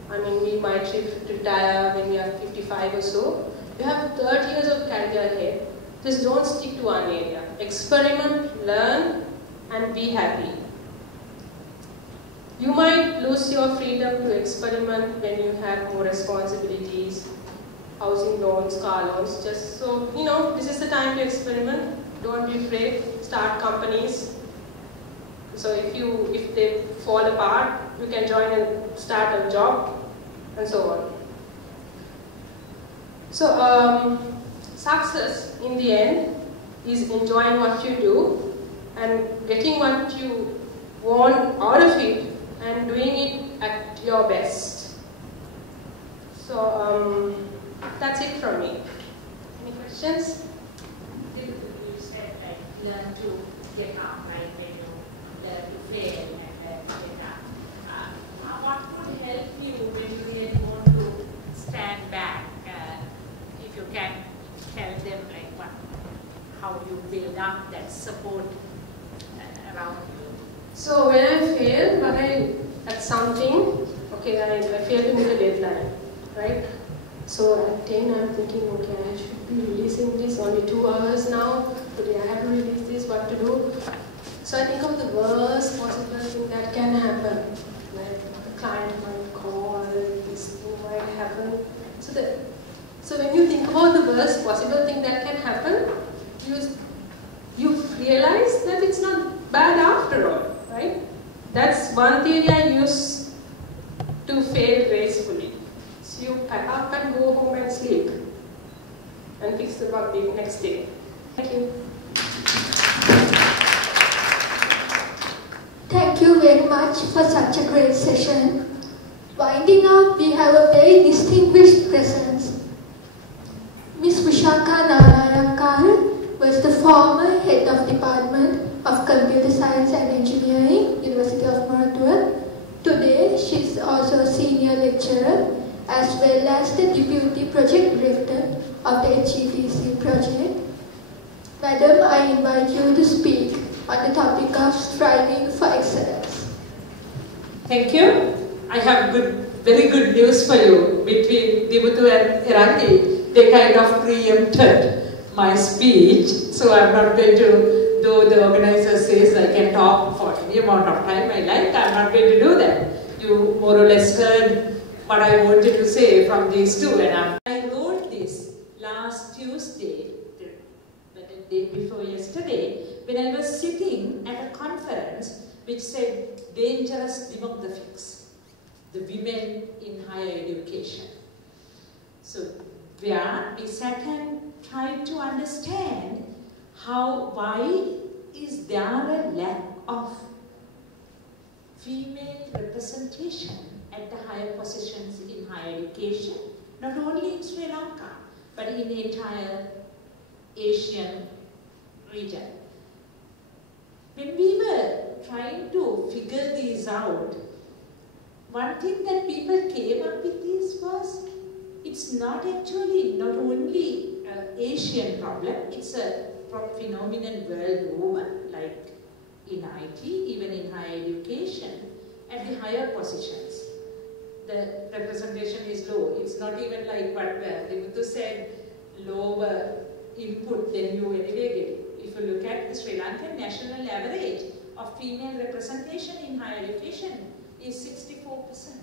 I mean, we might retire when we are 55 or so. You have 30 years of career ahead. Just don't stick to one area. Experiment, learn, and be happy. You might lose your freedom to experiment when you have more responsibilities, housing loans, car loans. Just so, this is the time to experiment. Don't be afraid. Start companies. So if they fall apart, you can join and start a job, and so on. So success in the end is enjoying what you do and getting what you want out of it and doing it at your best. So that's it from me. Any questions? You said like learn to get up, right? When you learn to fail and then get up. What would help you when you really want to stand back? If you can tell them like how you build up that support around you. So when I fail, at something, okay, I failed to meet a deadline, right? So at 10 I'm thinking, okay, I should be releasing this only 2 hours now. Today I have to release this, what to do? So I think of the worst possible thing that can happen. Like a client might call, this thing might happen. So when you think about the worst possible thing that can happen, you realize that it's not bad after all, right? That's one theory I use to fail gracefully. So you pack up and go home and sleep and fix the bug the next day. Thank you. Thank you very much for such a great session. Winding up, we have a very distinguished presence. Ms. Vishaka Narayankar was the former head of Department of Computer Science and Engineering, University of Moratuwa. Today, she is also a senior lecturer as well as the Deputy Project Director of the HEPC project. Madam, I invite you to speak on the topic of striving for excellence. Thank you. I have very good news for you. Between Dibutu and Iraqi, they kind of preempted my speech, so I'm not going to, though the organizer says I can talk for any amount of time I like, I'm not going to do that. You more or less heard what I wanted to say from these two, and I wrote this last Tuesday, the day before yesterday, when I was sitting at a conference which said dangerous demographics, the women in higher education. So where we sat and tried to understand why is there a lack of female representation at the higher positions in higher education, not only in Sri Lanka, but in the entire Asian region. When we were trying to figure these out, one thing that people came up with was, it's not actually not only an Asian problem, it's a phenomenon world over, like in IT, even in higher education, at the higher positions. The representation is low. It's not even like what Dibutu said, lower input than you anyway get. If you look at the Sri Lankan national average of female representation in higher education is 64%.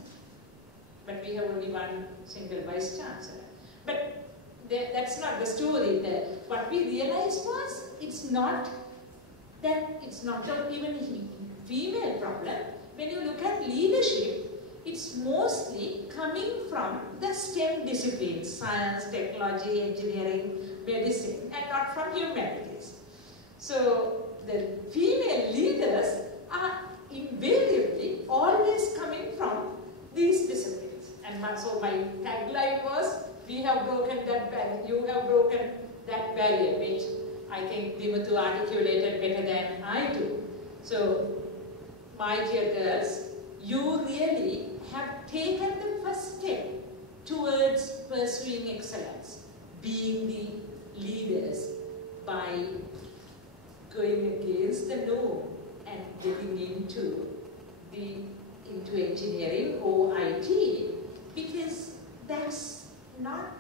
But we have only one single vice chancellor. But that's not the story. What we realized was, it's not even female problem. When you look at leadership, it's mostly coming from the STEM disciplines, science, technology, engineering, medicine, and not from humanities. So the female leaders are invariably always coming from these disciplines. And so my tagline was, we have broken that barrier, you have broken that barrier, which I think Moratuwa articulated better than I do. So, my dear girls, you really have taken the first step towards pursuing excellence, being the leaders by going against the norm and getting into engineering or IT, because that's not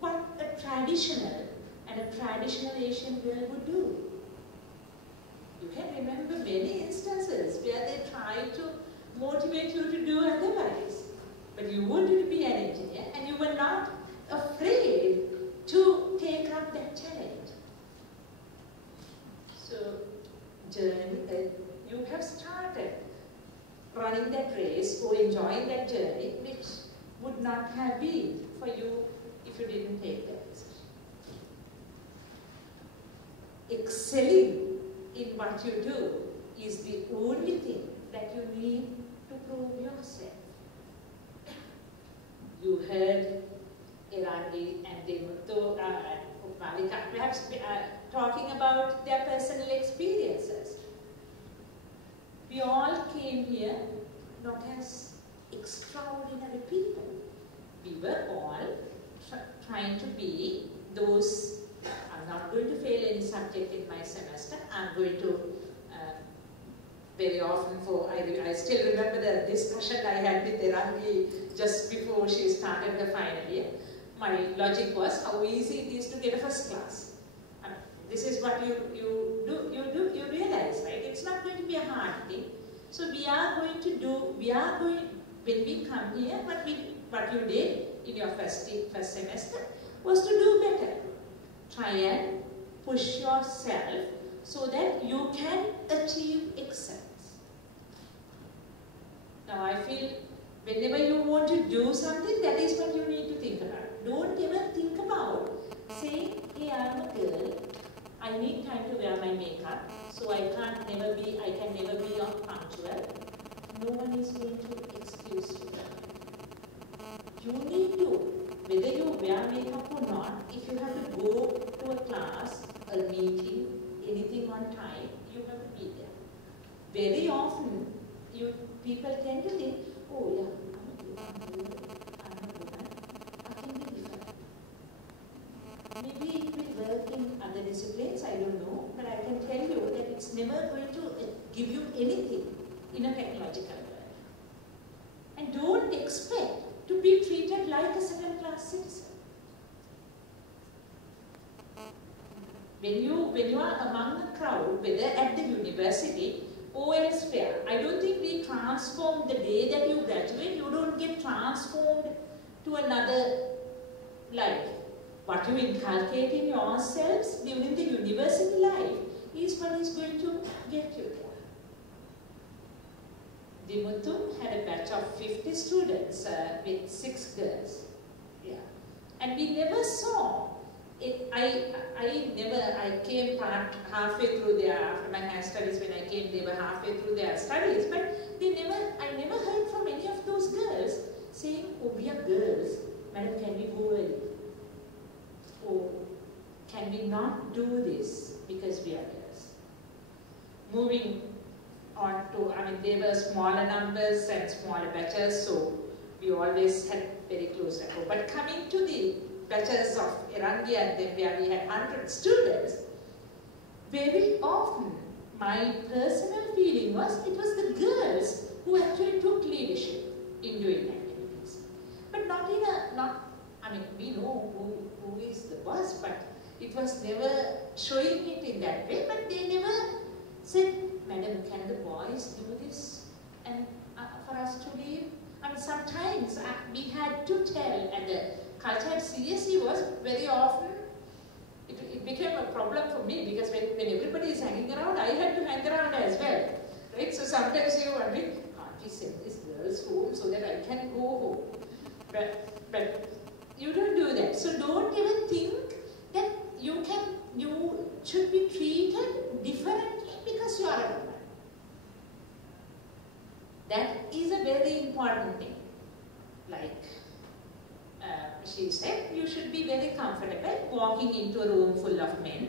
what a traditional Asian girl would do. You can remember many instances where they try to motivate you to do otherwise. But you wanted to be an engineer and you were not afraid to take up that challenge. So, you have started running that race or enjoying that journey, which would not have been for you if you didn't take that decision. Excelling in what you do is the only thing that you need to prove yourself. You heard Irangi and Malika perhaps talking about their personal experiences. We all came here not as extraordinary people. We were all trying to be those. I'm not going to fail any subject in my semester. I'm going to very often I still remember the discussion I had with Irangi just before she started her final year. My logic was how easy it is to get a first class. I mean, this is what you realize, right? It's not going to be a hard thing. So when we come here, what you did in your first semester was to do better. Try and push yourself so that you can achieve excellence. Now I feel whenever you want to do something, that is what you need to think about. Don't ever think about saying, hey, I'm a girl, I need time to wear my makeup, so I can never be punctual. No one is going to excuse you. You need to, whether you wear makeup or not, if you have to go to a class, a meeting, anything on time, you have to be there. Very often, people tend to think, oh yeah, I'm a woman, I can be different. Maybe it will work in other disciplines, I don't know, but I can tell you that it's never going to give you anything in a technological world. And don't expect to be treated like a second-class citizen. When you are among a crowd, whether at the university or elsewhere, I don't think we transform the day that you graduate. You don't get transformed to another life. What you inculcate in yourselves during the university life is what is going to get you there. Moratuwa had a batch of 50 students with 6 girls. Yeah. And we never saw it. I came halfway through after my higher studies, when I came, they were halfway through their studies, but I never heard from any of those girls saying, oh, we are girls, madam, can we go early? Or can we not do this because we are girls? Moving on to, there were smaller numbers and smaller batches, so we always had very close rapport. But coming to the batches of Irangi and them, where we had 100 students, very often my personal feeling was it was the girls who actually took leadership in doing activities. But we know who is the boss, but it was never showing it in that way, but they never said, madam, can the boys do this and for us to leave? Sometimes we had to tell, and the culture at CSE was very often, it became a problem for me, because when everybody is hanging around, I had to hang around as well. Right? So sometimes you're wondering, can't we send these girls home so that I can go home? But you don't do that. So don't even think that you should be treated differently because you are a woman. That is a very important thing. Like she said, you should be very comfortable walking into a room full of men,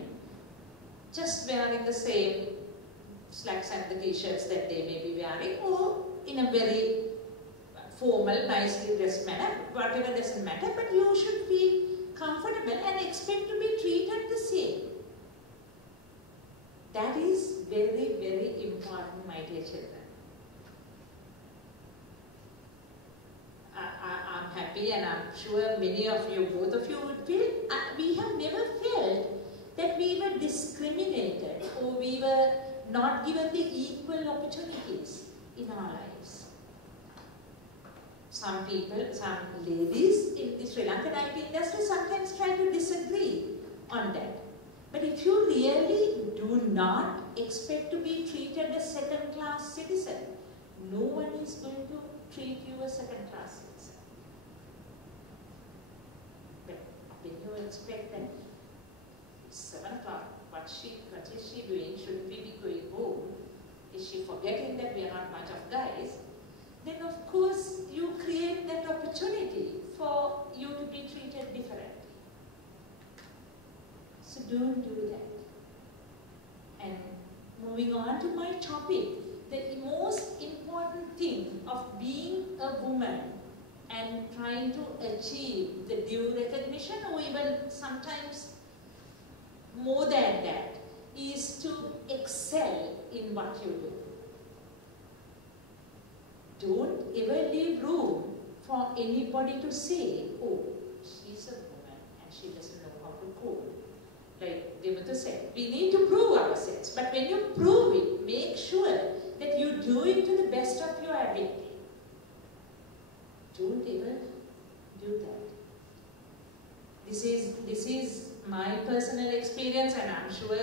just wearing the same slacks and the t-shirts that they may be wearing, or in a very formal, nicely dressed manner, whatever doesn't matter, but you should be comfortable and expect to be treated the same. That is very, very important, my dear children. I'm happy, and I'm sure many of you, both of you would feel, we have never felt that we were discriminated or we were not given the equal opportunities in our lives. Some people, some ladies in the Sri Lankan IT industry sometimes try to disagree on that. But if you really do not expect to be treated as second-class citizen, no one is going to treat you as second-class citizen. But when you expect that it's 7 o'clock, what is she doing? Should we be going home? Is she forgetting that we are not much of guys? Then of course you create that opportunity for you to be treated differently. So don't do that. And moving on to my topic, the most important thing of being a woman and trying to achieve the due recognition, or even sometimes more than that, is to excel in what you do. Don't ever leave room for anybody to say, oh, she's a woman and she doesn't know how to code. Like Dimitra said, we need to prove ourselves. But when you prove it, make sure that you do it to the best of your ability. Don't ever do that. This is my personal experience, and I'm sure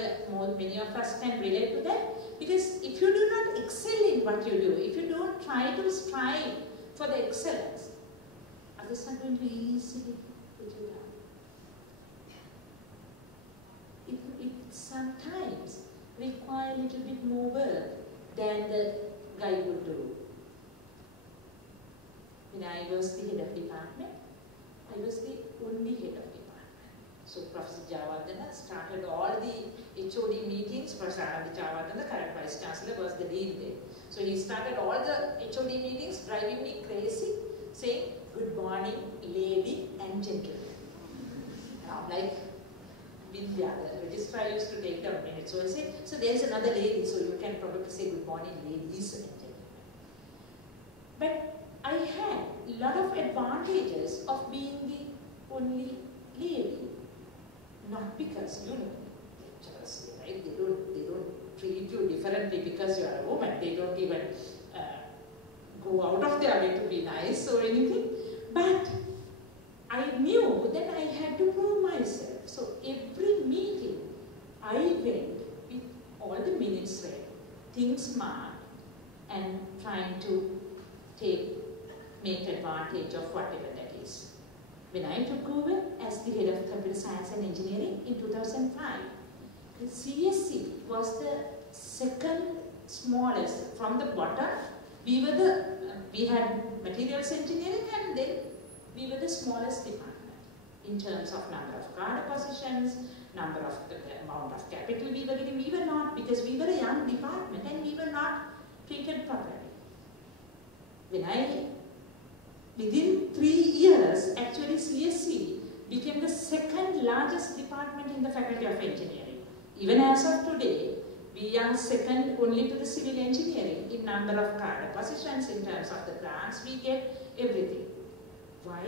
many of us can relate to that. Because if you do not excel in what you do, if you don't try to strive for the excellence, others are going to easily put you down. It sometimes requires a little bit more work than the guy would do. When I was the head of department, I was the only head of department. So Professor Javardhana started all the HOD meetings. Professor Anand Javardhana, the current Vice Chancellor, was the dean there. So he started all the HOD meetings, driving me crazy, saying, good morning, lady and gentlemen. And I'm like, Vidya, the registrar used to take down minutes. So I say, so there's another lady, so you can probably say good morning, ladies and gentlemen. But I had a lot of advantages of being the only lady. Not because, you know, lecturers, right? They don't treat you differently because you are a woman. They don't even go out of their way to be nice or anything. But I knew that I had to prove myself. So every meeting I went with all the minutes read, things marked, and trying to make advantage of whatever that is. When I took over as the head of computer science and engineering in 2005, the CSC was the second smallest from the bottom. We had materials engineering, and then we were the smallest department in terms of number of cadre positions, number of the amount of capital we were getting. We were not, because we were a young department and we were not treated properly. Within 3 years, actually CSC became the second largest department in the Faculty of Engineering. Even as of today, we are second only to the civil engineering in number of cadre positions, in terms of the grants we get, everything. Why?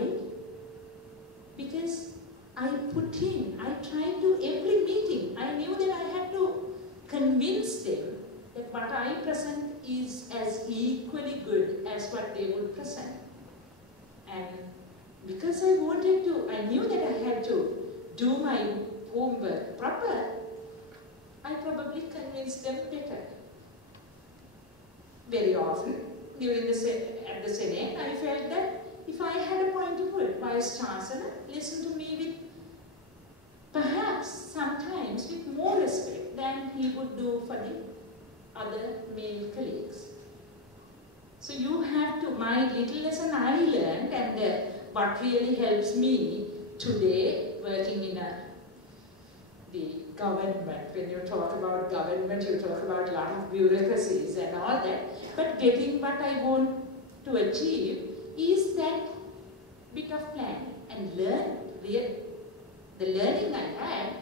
Because I tried to, every meeting, I knew that I had to convince them that what I present is as equally good as what they would present. And because I knew that I had to do my homework proper, I probably convinced them better. very often during at the Senate, I felt that if I had appointed a Vice Chancellor, listen to me with perhaps sometimes with more respect than he would do for the other male colleagues. So you have to, my little lesson I learned, and what really helps me today working in the government. When you talk about government, you talk about a lot of bureaucracies and all that, but getting what I want to achieve is that bit of planning and learn. The learning I had,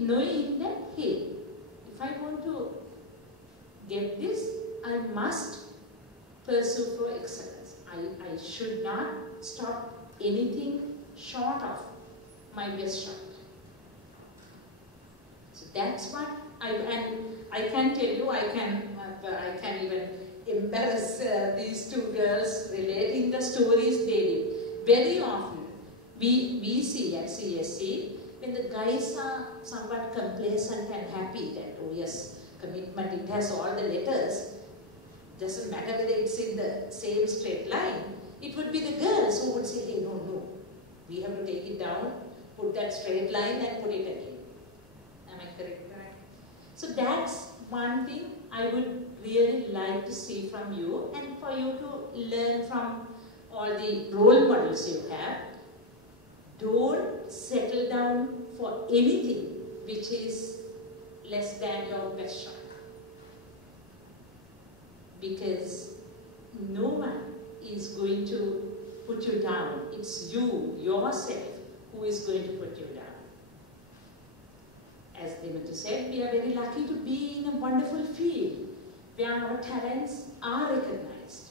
knowing that, hey, if I want to get this, I must pursue for excellence. I should not stop anything short of my best shot. So that's what and I can tell you, I can even embarrass these two girls relating the stories they did. Very often, we see at CSC, when the guys are somewhat complacent and happy that, oh yes, commitment, it has all the letters, doesn't matter whether it's in the same straight line, it would be the girls who would say, hey, no, we have to take it down, put that straight line and put it again. Am I correct? So that's one thing I would really like to see from you, and for you to learn from all the role models you have. Don't settle down for anything which is less than your best shot. Because no one is going to put you down. It's you, yourself, who is going to put you down. As Dimitra said, we are very lucky to be in a wonderful field where our talents are recognized.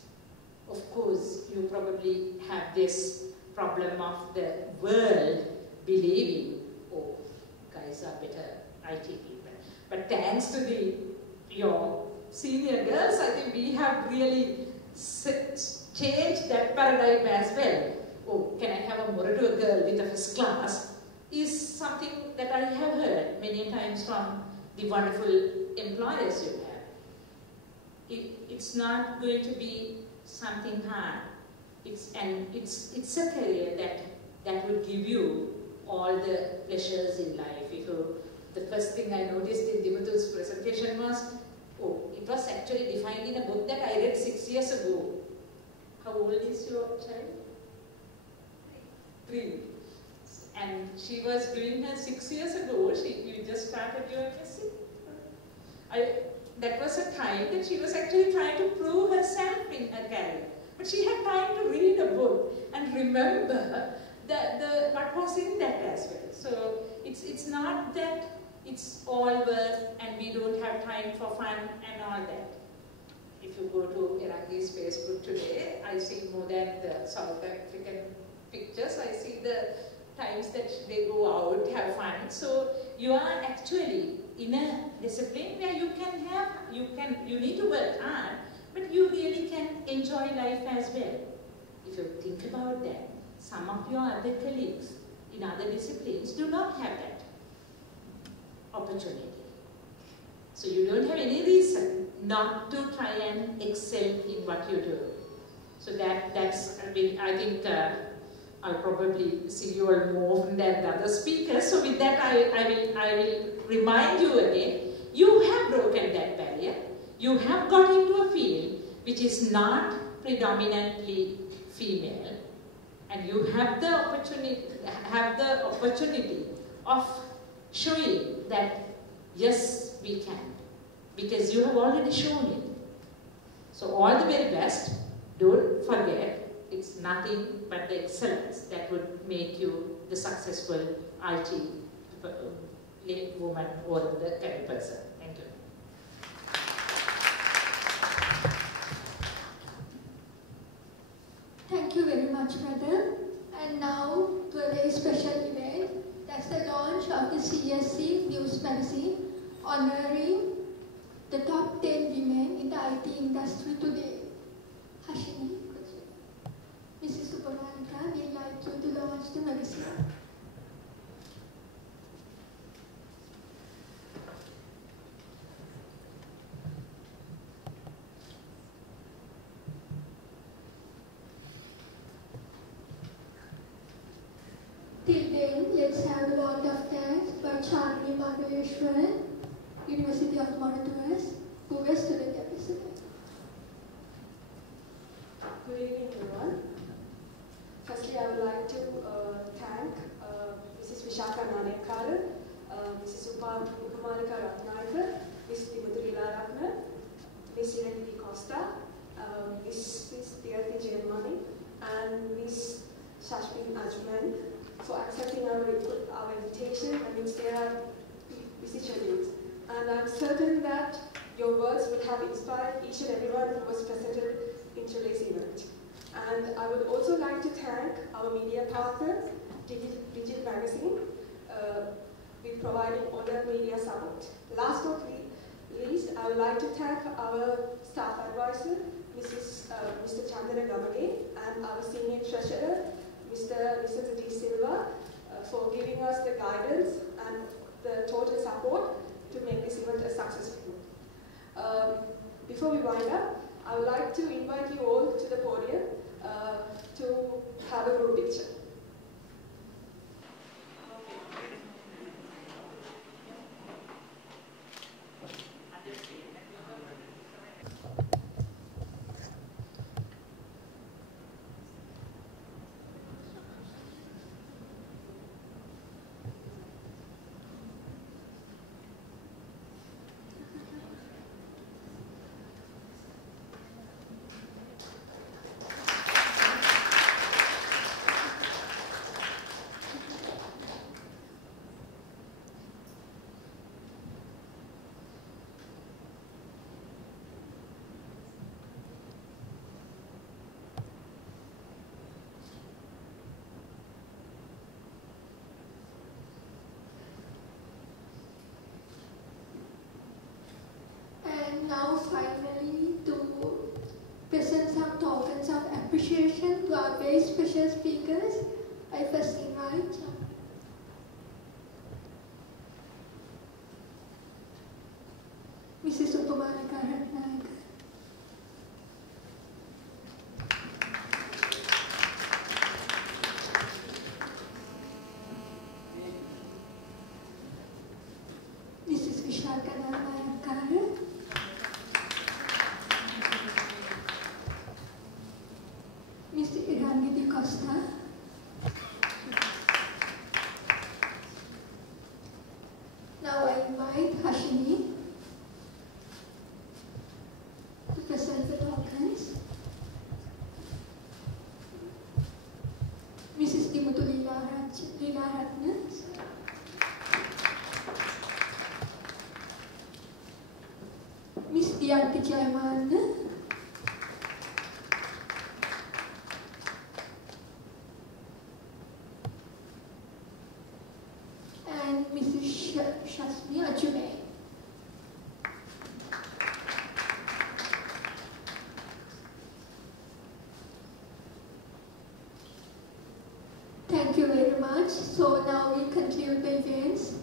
Of course, you probably have this problem of the world believing, oh, guys are better IT people. But thanks to your senior girls, I think we have really changed that paradigm as well. Oh, can I have a Moratuwa girl with a first class? Is something that I have heard many times from the wonderful employers you have. It's not going to be something hard. It's a career that would give you all the pleasures in life. The first thing I noticed in Dimitri's presentation was, oh, it was actually defined in a book that I read 6 years ago. How old is your child? 3. And she was doing her 6 years ago. You just started your MSc. That was a time that she was actually trying to prove herself in her career. But she had time to read a book and remember what was in that as well. So it's not that it's all work and we don't have time for fun and all that. If you go to Irangi's Facebook today, I see more than the South African pictures. I see the times that they go out, have fun. So you are actually in a discipline where you need to work hard, but you really can enjoy life as well. If you think about that, some of your other colleagues in other disciplines do not have that opportunity. So you don't have any reason not to try and excel in what you do. So that's, I think, I'll probably see you all more than the other speakers. So with that, I will remind you again, you have broken that barrier. You have got into a field which is not predominantly female, and you have the opportunity of showing that yes, we can, because you have already shown it. So all the very best. Don't forget, it's nothing but the excellence that would make you the successful IT woman or the career person. Thank you. Thank you very much, madam. And now to a very special event. That's the launch of the CSC News Magazine, honoring the top 10 women in the IT industry today. Hashini, Mrs. Upamalika, we'd like you to launch the magazine. let's have a round of thanks by Chandni Mangaleshwaran, University of Moratuwa, who was student ambassador. Good evening, everyone. Firstly, I would like to thank Mrs. Vishaka Nanekara, Mrs. Upamalika Ratnaika, Ms. Dimudrila Ratna, Ms. Irene Costa, Ms. Tirthi Jainmani, and Ms. Shashmin Ajman for accepting our invitation amidst their busy schedules. And I'm certain that your words will have inspired each and everyone who was presented in today's event. And I would also like to thank our media partners, Digit Magazine, with providing all the media support. Last but not least, I would like to thank our staff advisor, Mr. Chandana Gamage, and our senior treasurer, Mr. D. Silva, for giving us the guidance and the total support to make this event a successful. Before we wind up, I would like to invite you all to the podium to have a group picture. Now finally to present some tokens of appreciation to our very special speakers, I first invite Mrs. Upamalika Ratnaika. Mrs. Vishaka Nanayakara. Mr. Irangidi Costa. Now I invite Hashini to present the tokens. Mrs. Dimutu Leela Ratna. Miss Diyanti Jaiman. And Mrs. Shashmi Ajume. Thank you very much. So now we conclude the events.